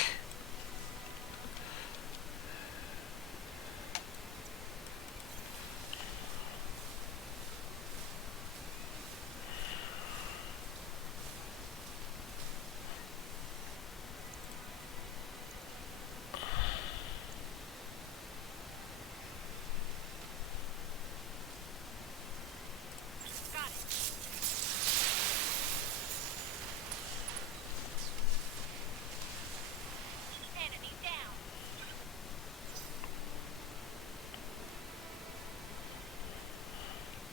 Got it. Enemy down.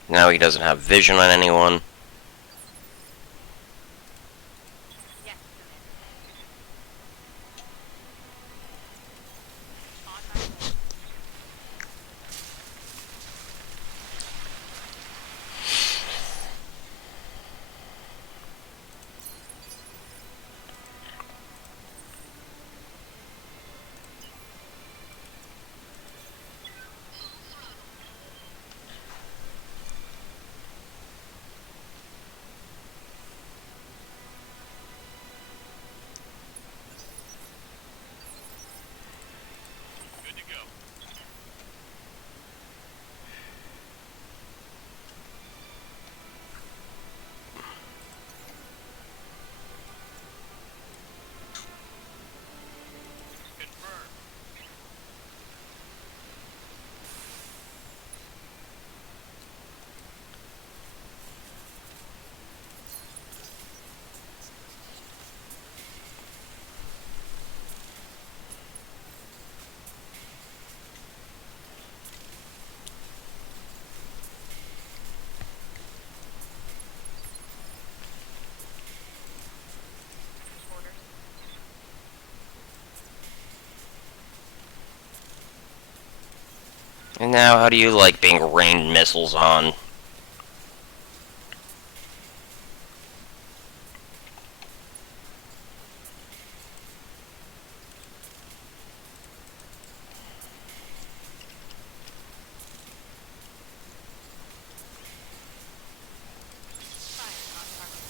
Now he doesn't have vision on anyone. Yes, Commander. On my way. Good to go. Confirmed. Orders. And now, how do you like being rained missiles on? Fire on target.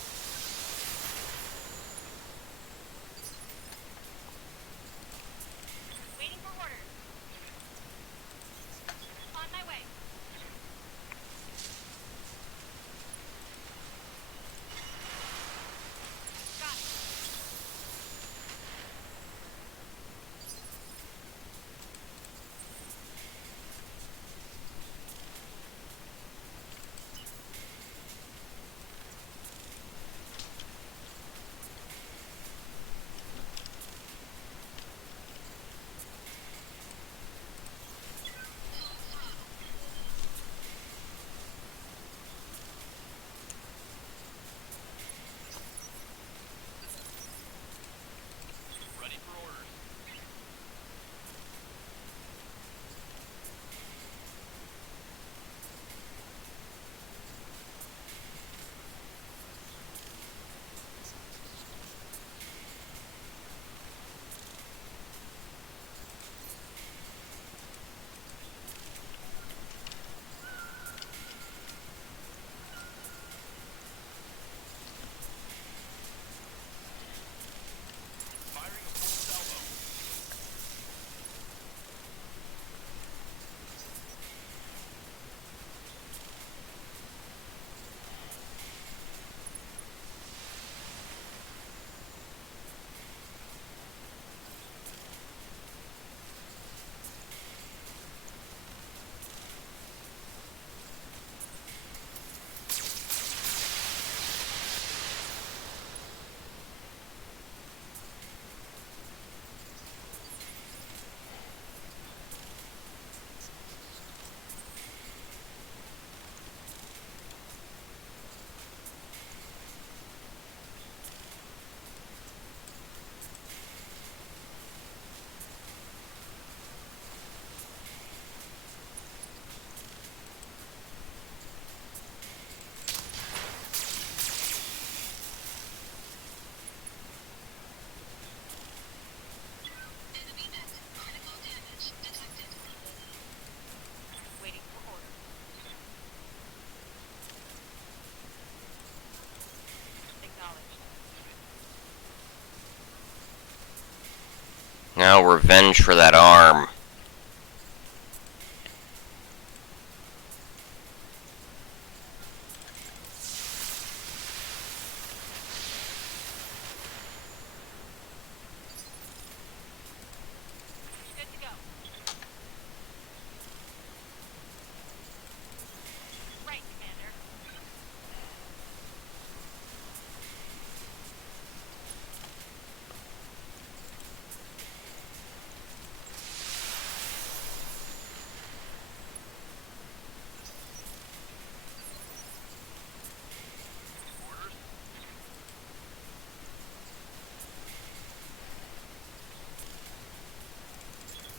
Waiting for orders. On my way. Now revenge for that arm. Good to go. Right, Commander. Orders?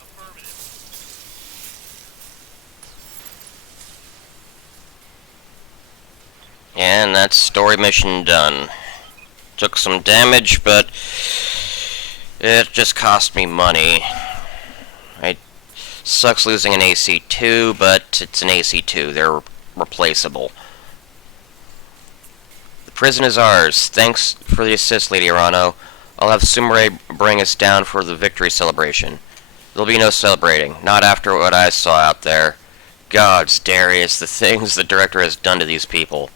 Affirmative. And that's story mission done. Took some damage, but it just cost me money. It sucks losing an AC-2, but it's an AC-2. They're replaceable. The prison is ours. Thanks for the assist, Lady Arano. I'll have Sumire bring us down for the victory celebration. There'll be no celebrating. Not after what I saw out there. Gods, Darius, the things the director has done to these people.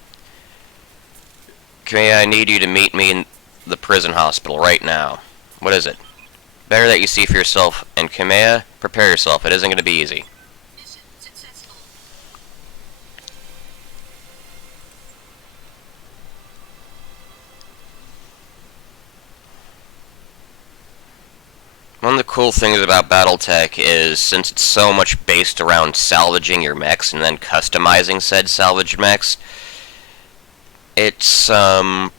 Kamea, I need you to meet me in the prison hospital right now. What is it? Better that you see for yourself, and Kamea, prepare yourself. It isn't going to be easy. Mission successful. One of the cool things about Battletech is, since it's so much based around salvaging your mechs and then customizing said salvaged mechs, it's, I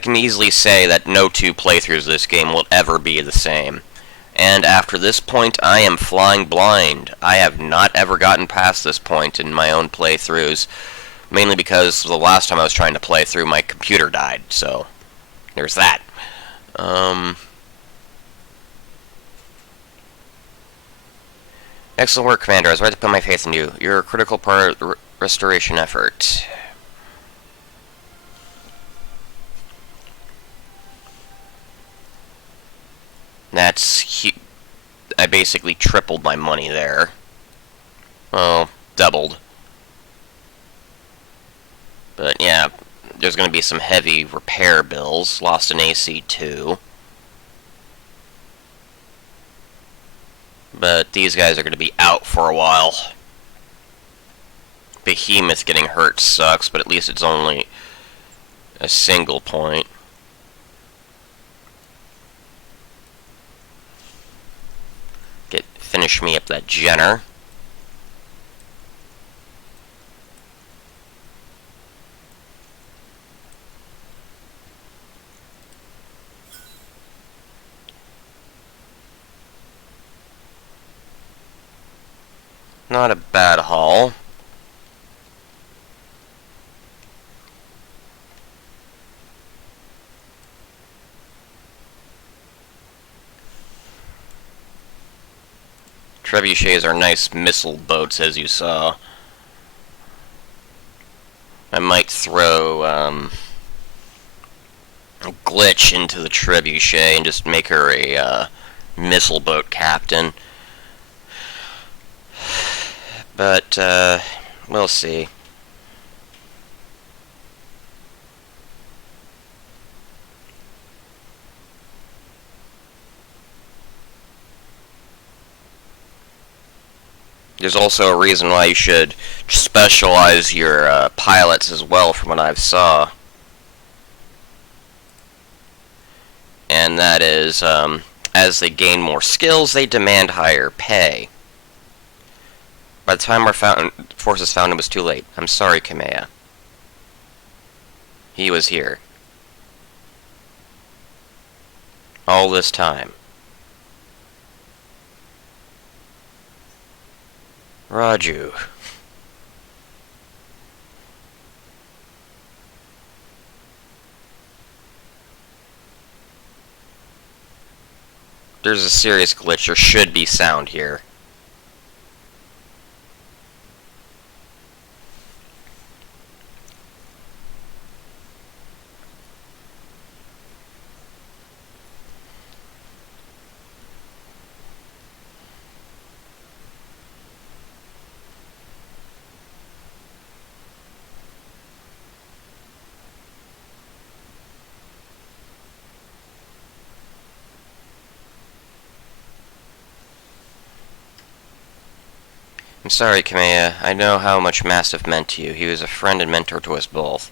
can easily say that no two playthroughs of this game will ever be the same. And after this point, I am flying blind. I have not ever gotten past this point in my own playthroughs, mainly because the last time I was trying to play through, my computer died, so there's that. Excellent work, Commander. I was right to put my faith in you. You're a critical part of the restoration effort. I basically tripled my money there. Well, doubled. But yeah, there's going to be some heavy repair bills. Lost an AC-2. But these guys are going to be out for a while. Behemoth getting hurt sucks, but at least it's only a single point. Finish me up that Jenner. Not a bad haul. Trebuchets are nice missile boats, as you saw. I might throw a glitch into the Trebuchet and just make her a missile boat captain. But we'll see. There's also a reason why you should specialize your pilots as well, from what I've saw. And that is, as they gain more skills, they demand higher pay. By the time our forces found him, it was too late. I'm sorry, Kamea. He was here. All this time. Raju. There's a serious glitch. There should be sound here. I'm sorry, Kamea. I know how much Mastiff meant to you. He was a friend and mentor to us both.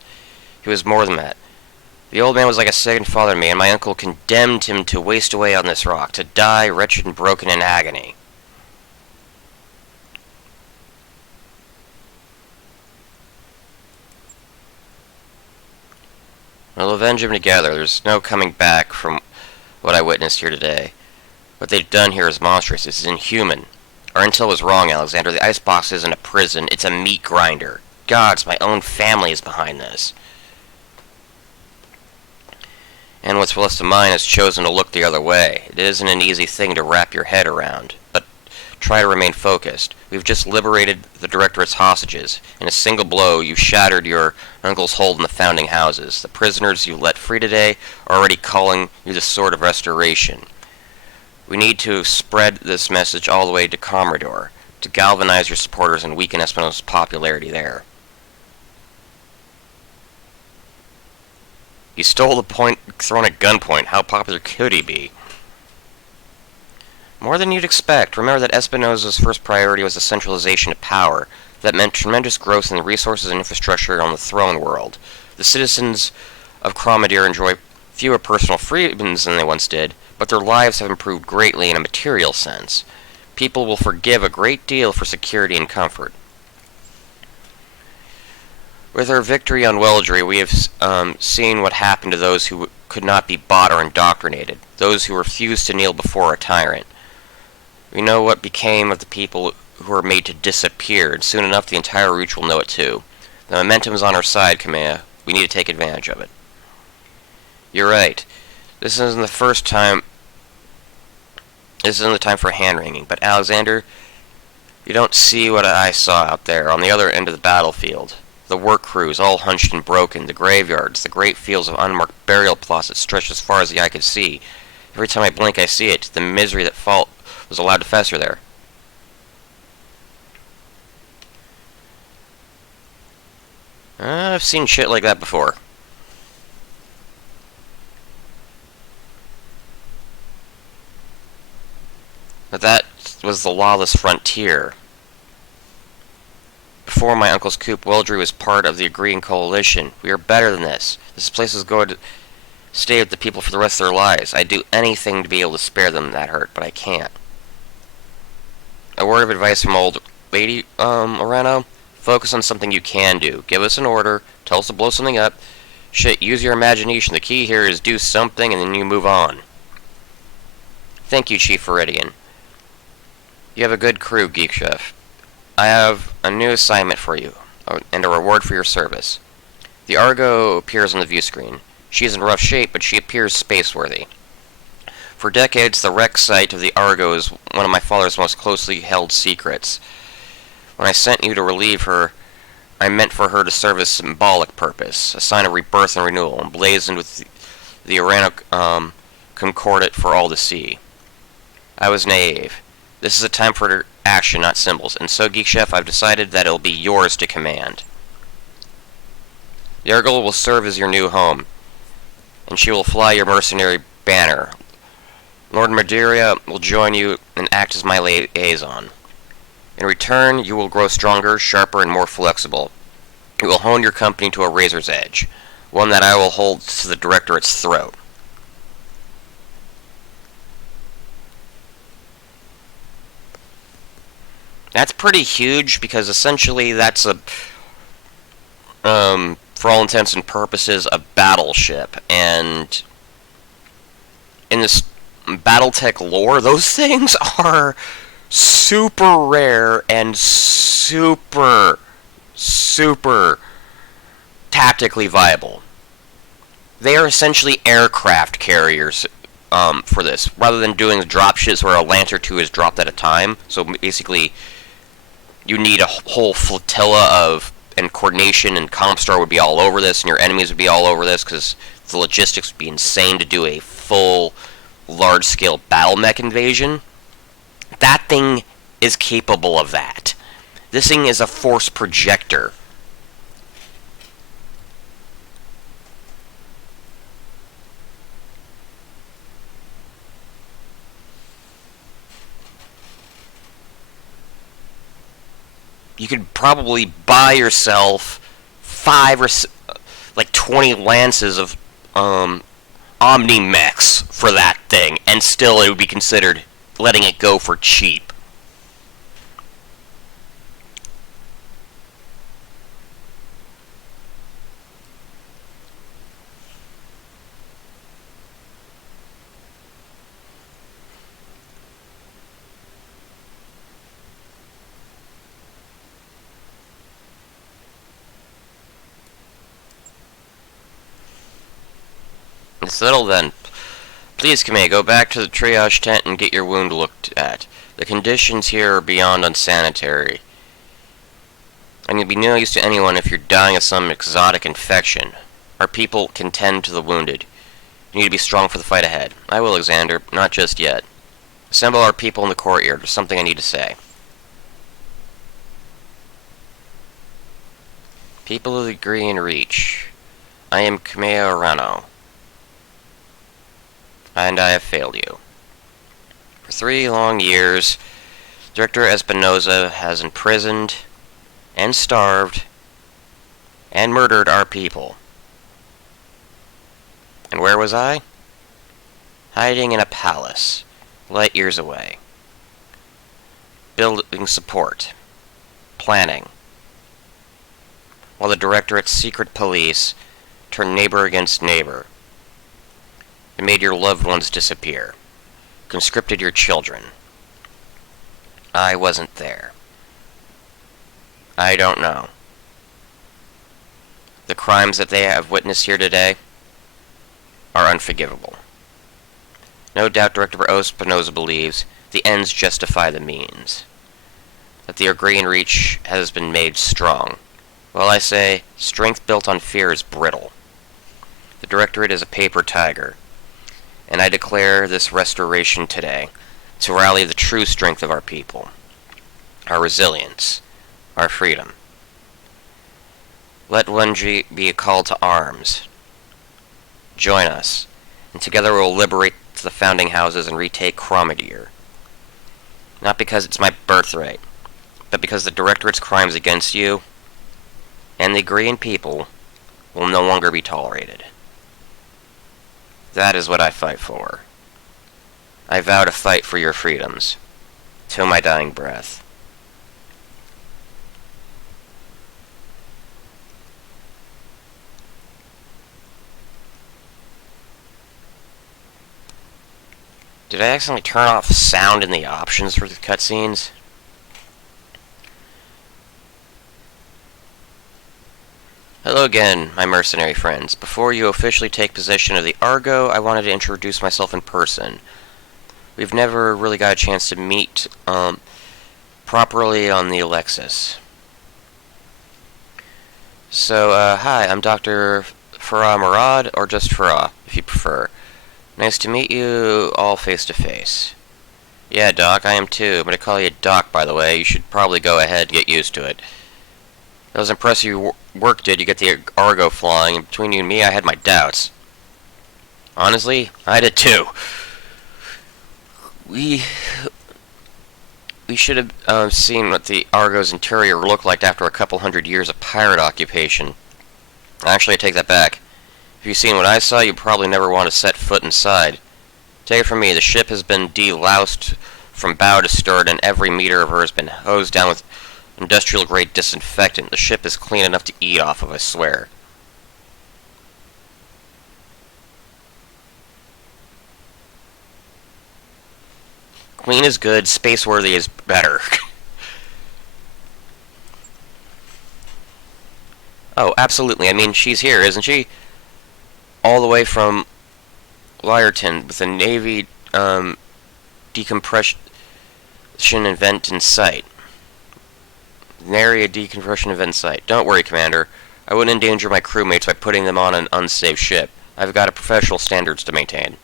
He was more than that. The old man was like a second father to me, and my uncle condemned him to waste away on this rock, to die wretched and broken in agony. We'll avenge him together. There's no coming back from what I witnessed here today. What they've done here is monstrous. This is inhuman. Our intel was wrong, Alexander. The icebox isn't a prison. It's a meat grinder. Gods, my own family is behind this. And what's left of mine has chosen to look the other way. It isn't an easy thing to wrap your head around, but try to remain focused. We've just liberated the Directorate's hostages. In a single blow, you shattered your uncle's hold in the founding houses. The prisoners you let free today are already calling you the Sword of Restoration. We need to spread this message all the way to Commodore, to galvanize your supporters and weaken Espinosa's popularity there. He stole the point thrown at gunpoint. How popular could he be? More than you'd expect. Remember that Espinosa's first priority was the centralization of power. That meant tremendous growth in the resources and infrastructure on the throne world. The citizens of Cromadir enjoy fewer personal freedoms than they once did, but their lives have improved greatly in a material sense. People will forgive a great deal for security and comfort. With our victory on Weldry, we have seen what happened to those who could not be bought or indoctrinated, those who refused to kneel before a tyrant. We know what became of the people who were made to disappear, and soon enough the entire Reach will know it too. The momentum is on our side, Kamea. We need to take advantage of it. You're right. This isn't the first time. This isn't the time for hand-wringing, but Alexander, you don't see what I saw out there on the other end of the battlefield. The work crews, all hunched and broken, the graveyards, the great fields of unmarked burial plots that stretch as far as the eye could see. Every time I blink I see it, the misery that was allowed to fester there. I've seen shit like that before. But that was the lawless frontier. Before my uncle's coup, Weldry was part of the agreeing coalition. We are better than this. This place is going to stay with the people for the rest of their lives. I'd do anything to be able to spare them that hurt, but I can't. A word of advice from old lady, Orano. Focus on something you can do. Give us an order. Tell us to blow something up. Shit, use your imagination. The key here is do something and then you move on. Thank you, Chief Viridian. You have a good crew, Geek Chef. I have a new assignment for you, and a reward for your service. The Argo appears on the view screen. She is in rough shape, but she appears space-worthy. For decades, the wreck site of the Argo is one of my father's most closely held secrets. When I sent you to relieve her, I meant for her to serve a symbolic purpose, a sign of rebirth and renewal, emblazoned with the Uranic Concordat for all to see. I was naive. This is a time for action, not symbols, and so, Geek Chef, I've decided that it'll be yours to command. The Argo will serve as your new home, and she will fly your mercenary banner. Lord Madeira will join you and act as my liaison. In return, you will grow stronger, sharper, and more flexible. You will hone your company to a razor's edge, one that I will hold to the Directorate's throat. That's pretty huge, because essentially that's for all intents and purposes, a battleship. And in this Battletech lore, those things are super rare and super tactically viable. They are essentially aircraft carriers for this, rather than doing the drop shits where a lance or two is dropped at a time. So basically, you need a whole flotilla of, and coordination, and Comstar would be all over this, and your enemies would be all over this, because the logistics would be insane to do a full, large-scale battle mech invasion. That thing is capable of that. This thing is a force projector. you could probably buy yourself 20 lances of Omni-Mechs for that thing, and still it would be considered letting it go for cheap. Settle then. Please, Kamei, go back to the triage tent and get your wound looked at. The conditions here are beyond unsanitary. And you'll be no use to anyone if you're dying of some exotic infection. Our people can tend to the wounded. You need to be strong for the fight ahead. I will, Alexander. Not just yet. Assemble our people in the courtyard. There's something I need to say. People of the Green Reach. I am Kamei Arano. And I have failed you. For 3 long years, Director Espinoza has imprisoned and starved and murdered our people. And where was I? Hiding in a palace, light years away. Building support. Planning. While the Directorate's secret police turned neighbor against neighbor. And made your loved ones disappear. Conscripted your children. I wasn't there. I don't know. The crimes that they have witnessed here today are unforgivable. No doubt Director Espinoza believes the ends justify the means. That the Green Reach has been made strong. Well, I say, strength built on fear is brittle. The Directorate is a paper tiger. And I declare this restoration today to rally the true strength of our people, our resilience, our freedom. Let Wenji be a call to arms. Join us, and together we'll liberate the founding houses and retake Chromadeer. Not because it's my birthright, but because the Directorate's crimes against you and the Green people will no longer be tolerated. That is what I fight for. I vow to fight for your freedoms, till my dying breath. Did I accidentally turn off sound in the options for the cutscenes? Hello again, my mercenary friends. Before you officially take possession of the Argo, I wanted to introduce myself in person. We've never really got a chance to meet properly on the Alexis. So, hi, I'm Dr. Farah Murad, or just Farah, if you prefer. Nice to meet you all face to face. Yeah, Doc, I am too. I'm going to call you Doc, by the way. You should probably go ahead and get used to it. That was impressive work, did you get the Argo flying, and between you and me, I had my doubts. Honestly, I did too. We should have seen what the Argo's interior looked like after a couple hundred years of pirate occupation. Actually, I take that back. If you've seen what I saw, you probably never want to set foot inside. Take it from me, the ship has been deloused from bow to stern, and every meter of her has been hosed down with industrial-grade disinfectant. The ship is clean enough to eat off of, I swear. Clean is good, space-worthy is better. Oh, absolutely. I mean, she's here, isn't she? All the way from Lyerton with a Navy decompression event in sight. Nary a decompression event in sight. Don't worry, Commander. I wouldn't endanger my crewmates by putting them on an unsafe ship. I've got professional standards to maintain.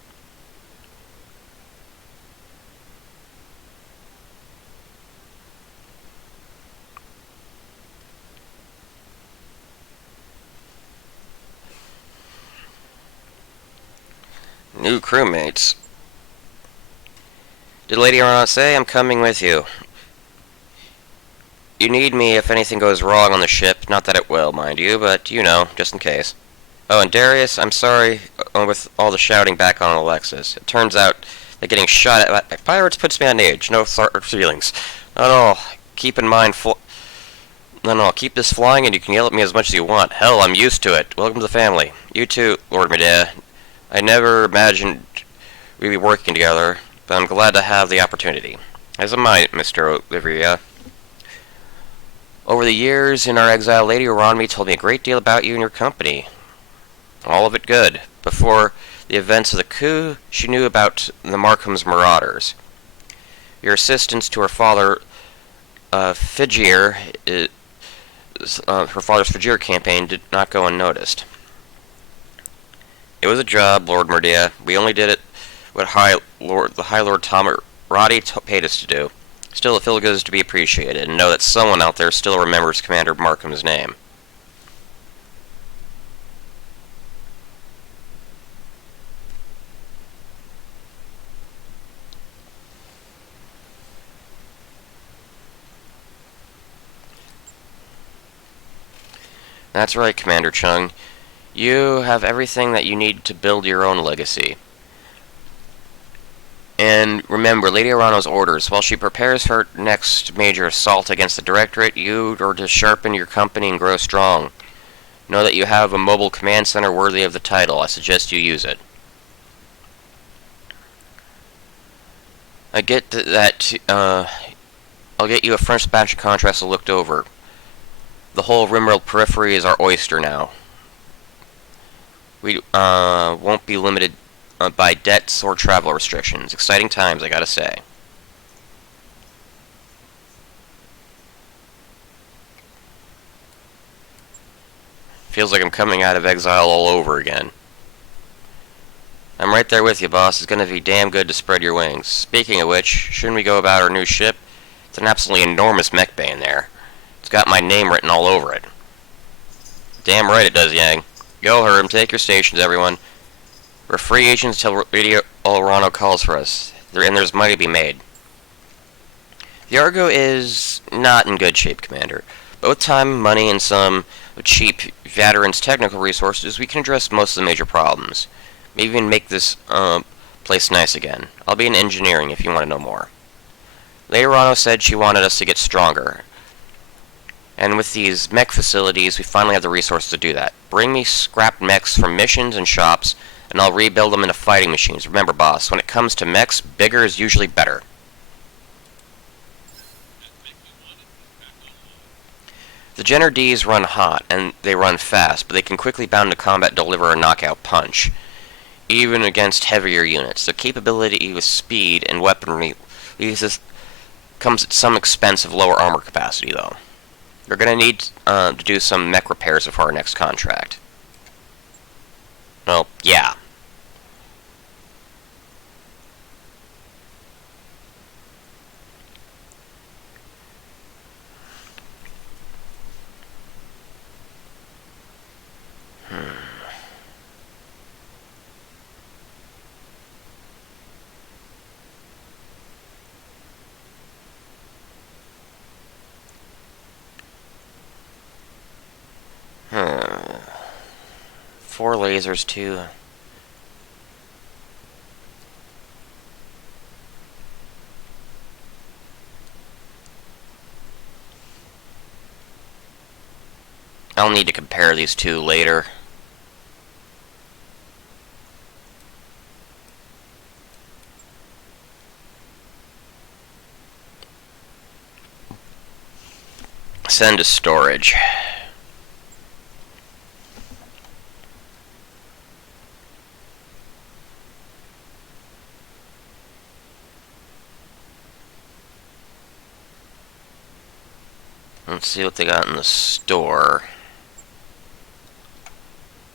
New crewmates. Did Lady Arana say I'm coming with you? You need me if anything goes wrong on the ship. Not that it will, mind you, but you know, just in case. Oh, and Darius, I'm sorry with all the shouting back on Alexis. It turns out that getting shot at by pirates puts me on edge. No feelings. Not at all. Keep in mind, no, keep this flying and you can yell at me as much as you want. Hell, I'm used to it. Welcome to the family. You too, Lord Medea. I never imagined we'd be working together, but I'm glad to have the opportunity. As am I, Mr. Olivia. Over the years in our exile, Lady Aronmi told me a great deal about you and your company. All of it good. Before the events of the coup, she knew about the Markham's marauders. Your assistance to her father, Figier, her father's Figier campaign did not go unnoticed. It was a job, Lord Merdea. We only did it what the High Lord Tomerati paid us to do. Still, it feels good to be appreciated, and know that someone out there still remembers Commander Markham's name. That's right, Commander Chung. You have everything that you need to build your own legacy. And remember, Lady Arano's orders. While she prepares her next major assault against the Directorate, you are to sharpen your company and grow strong. Know that you have a mobile command center worthy of the title. I suggest you use it. I get that, I'll get you a French batch of contracts looked over. The whole Rimworld periphery is our oyster now. We won't be limited by debts or travel restrictions. Exciting times, I gotta say. Feels like I'm coming out of exile all over again. I'm right there with you, boss. It's gonna be damn good to spread your wings. Speaking of which, shouldn't we go about our new ship? It's an absolutely enormous mech bay in there. It's got my name written all over it. Damn right it does, Yang. Go, Herm. Take your stations, everyone. We're free agents till Radio Olorano calls for us. And there's money to be made. The Argo is not in good shape, Commander. But with time, money, and some cheap veterans' technical resources, we can address most of the major problems. Maybe even make this place nice again. I'll be in engineering if you want to know more. Lady Rano said she wanted us to get stronger. And with these mech facilities, we finally have the resources to do that. Bring me scrapped mechs from missions and shops, and I'll rebuild them into fighting machines. Remember, boss, when it comes to mechs, bigger is usually better. The Jenner Ds run hot, and they run fast, but they can quickly bound to combat deliver a knockout punch, even against heavier units. Their capability with speed and weaponry comes at some expense of lower armor capacity, though. We're going to need to do some mech repairs before our next contract. Well, yeah. Hmm. 4 lasers, too. I'll need to compare these two later. Send to storage. Let's see what they got in the store.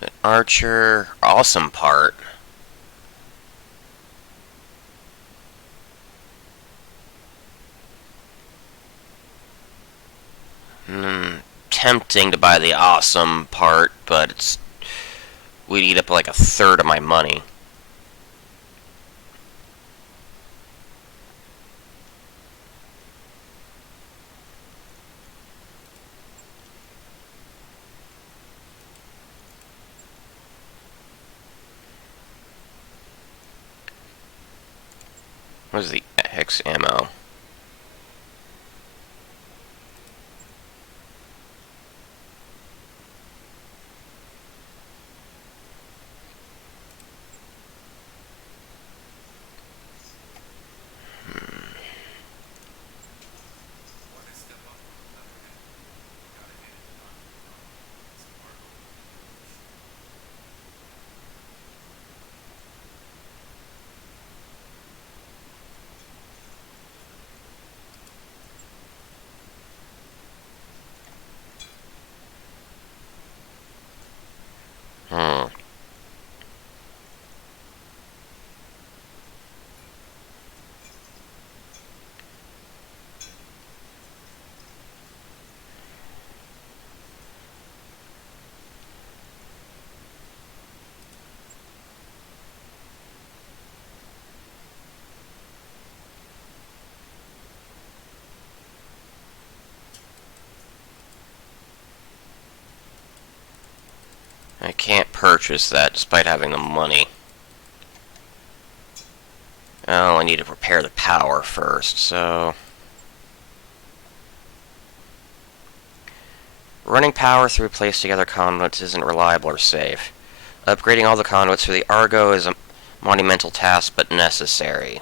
An Archer, awesome part. Tempting to buy the awesome part, but would eat up like a third of my money. What is the hex ammo? Hmm. I can't purchase that despite having the money. Oh, I need to repair the power first, so... Running power through placed together conduits isn't reliable or safe. Upgrading all the conduits for the Argo is a monumental task, but necessary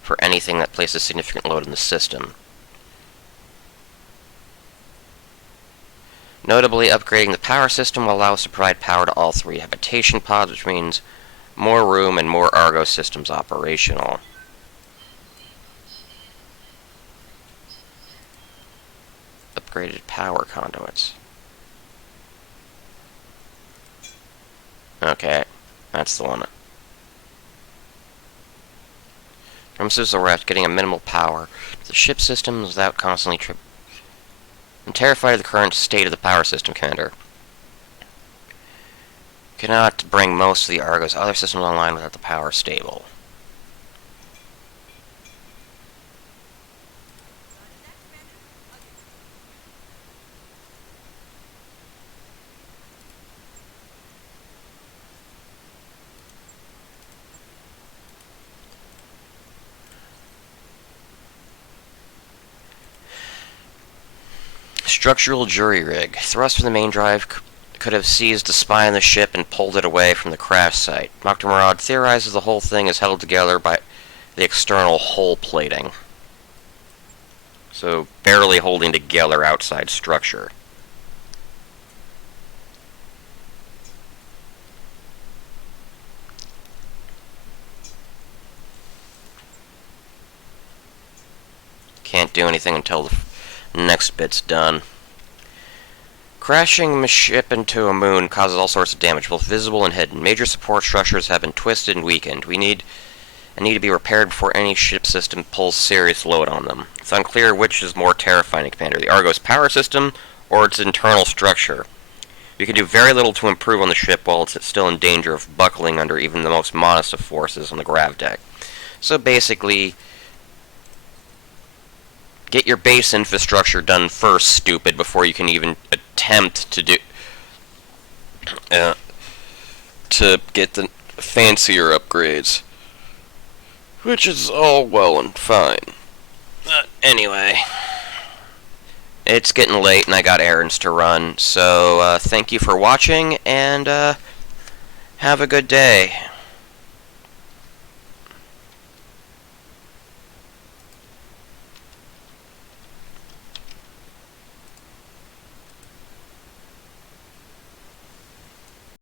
for anything that places significant load in the system. Notably, upgrading the power system will allow us to provide power to all 3 habitation pods, which means more room and more Argo systems operational. Upgraded power conduits. Okay, that's the one. Promises the rest, getting a minimal power to the ship systems without constantly I'm terrified of the current state of the power system, Commander. Cannot bring most of the Argo's other systems online without the power stable. Structural jury rig. Thrust from the main drive could have seized the spine of the ship and pulled it away from the crash site. Dr. Murad theorizes the whole thing is held together by the external hull plating. So, barely holding together outside structure. Can't do anything until the next bit's done. Crashing a ship into a moon causes all sorts of damage, both visible and hidden. Major support structures have been twisted and weakened. We need to be repaired before any ship system pulls serious load on them. It's unclear which is more terrifying, Commander, the Argo's power system or its internal structure. We can do very little to improve on the ship while it's still in danger of buckling under even the most modest of forces on the grav deck. So basically, get your base infrastructure done first, stupid, before you can even attempt to get the fancier upgrades. Which is all well and fine. Anyway, it's getting late and I got errands to run, so thank you for watching, and have a good day.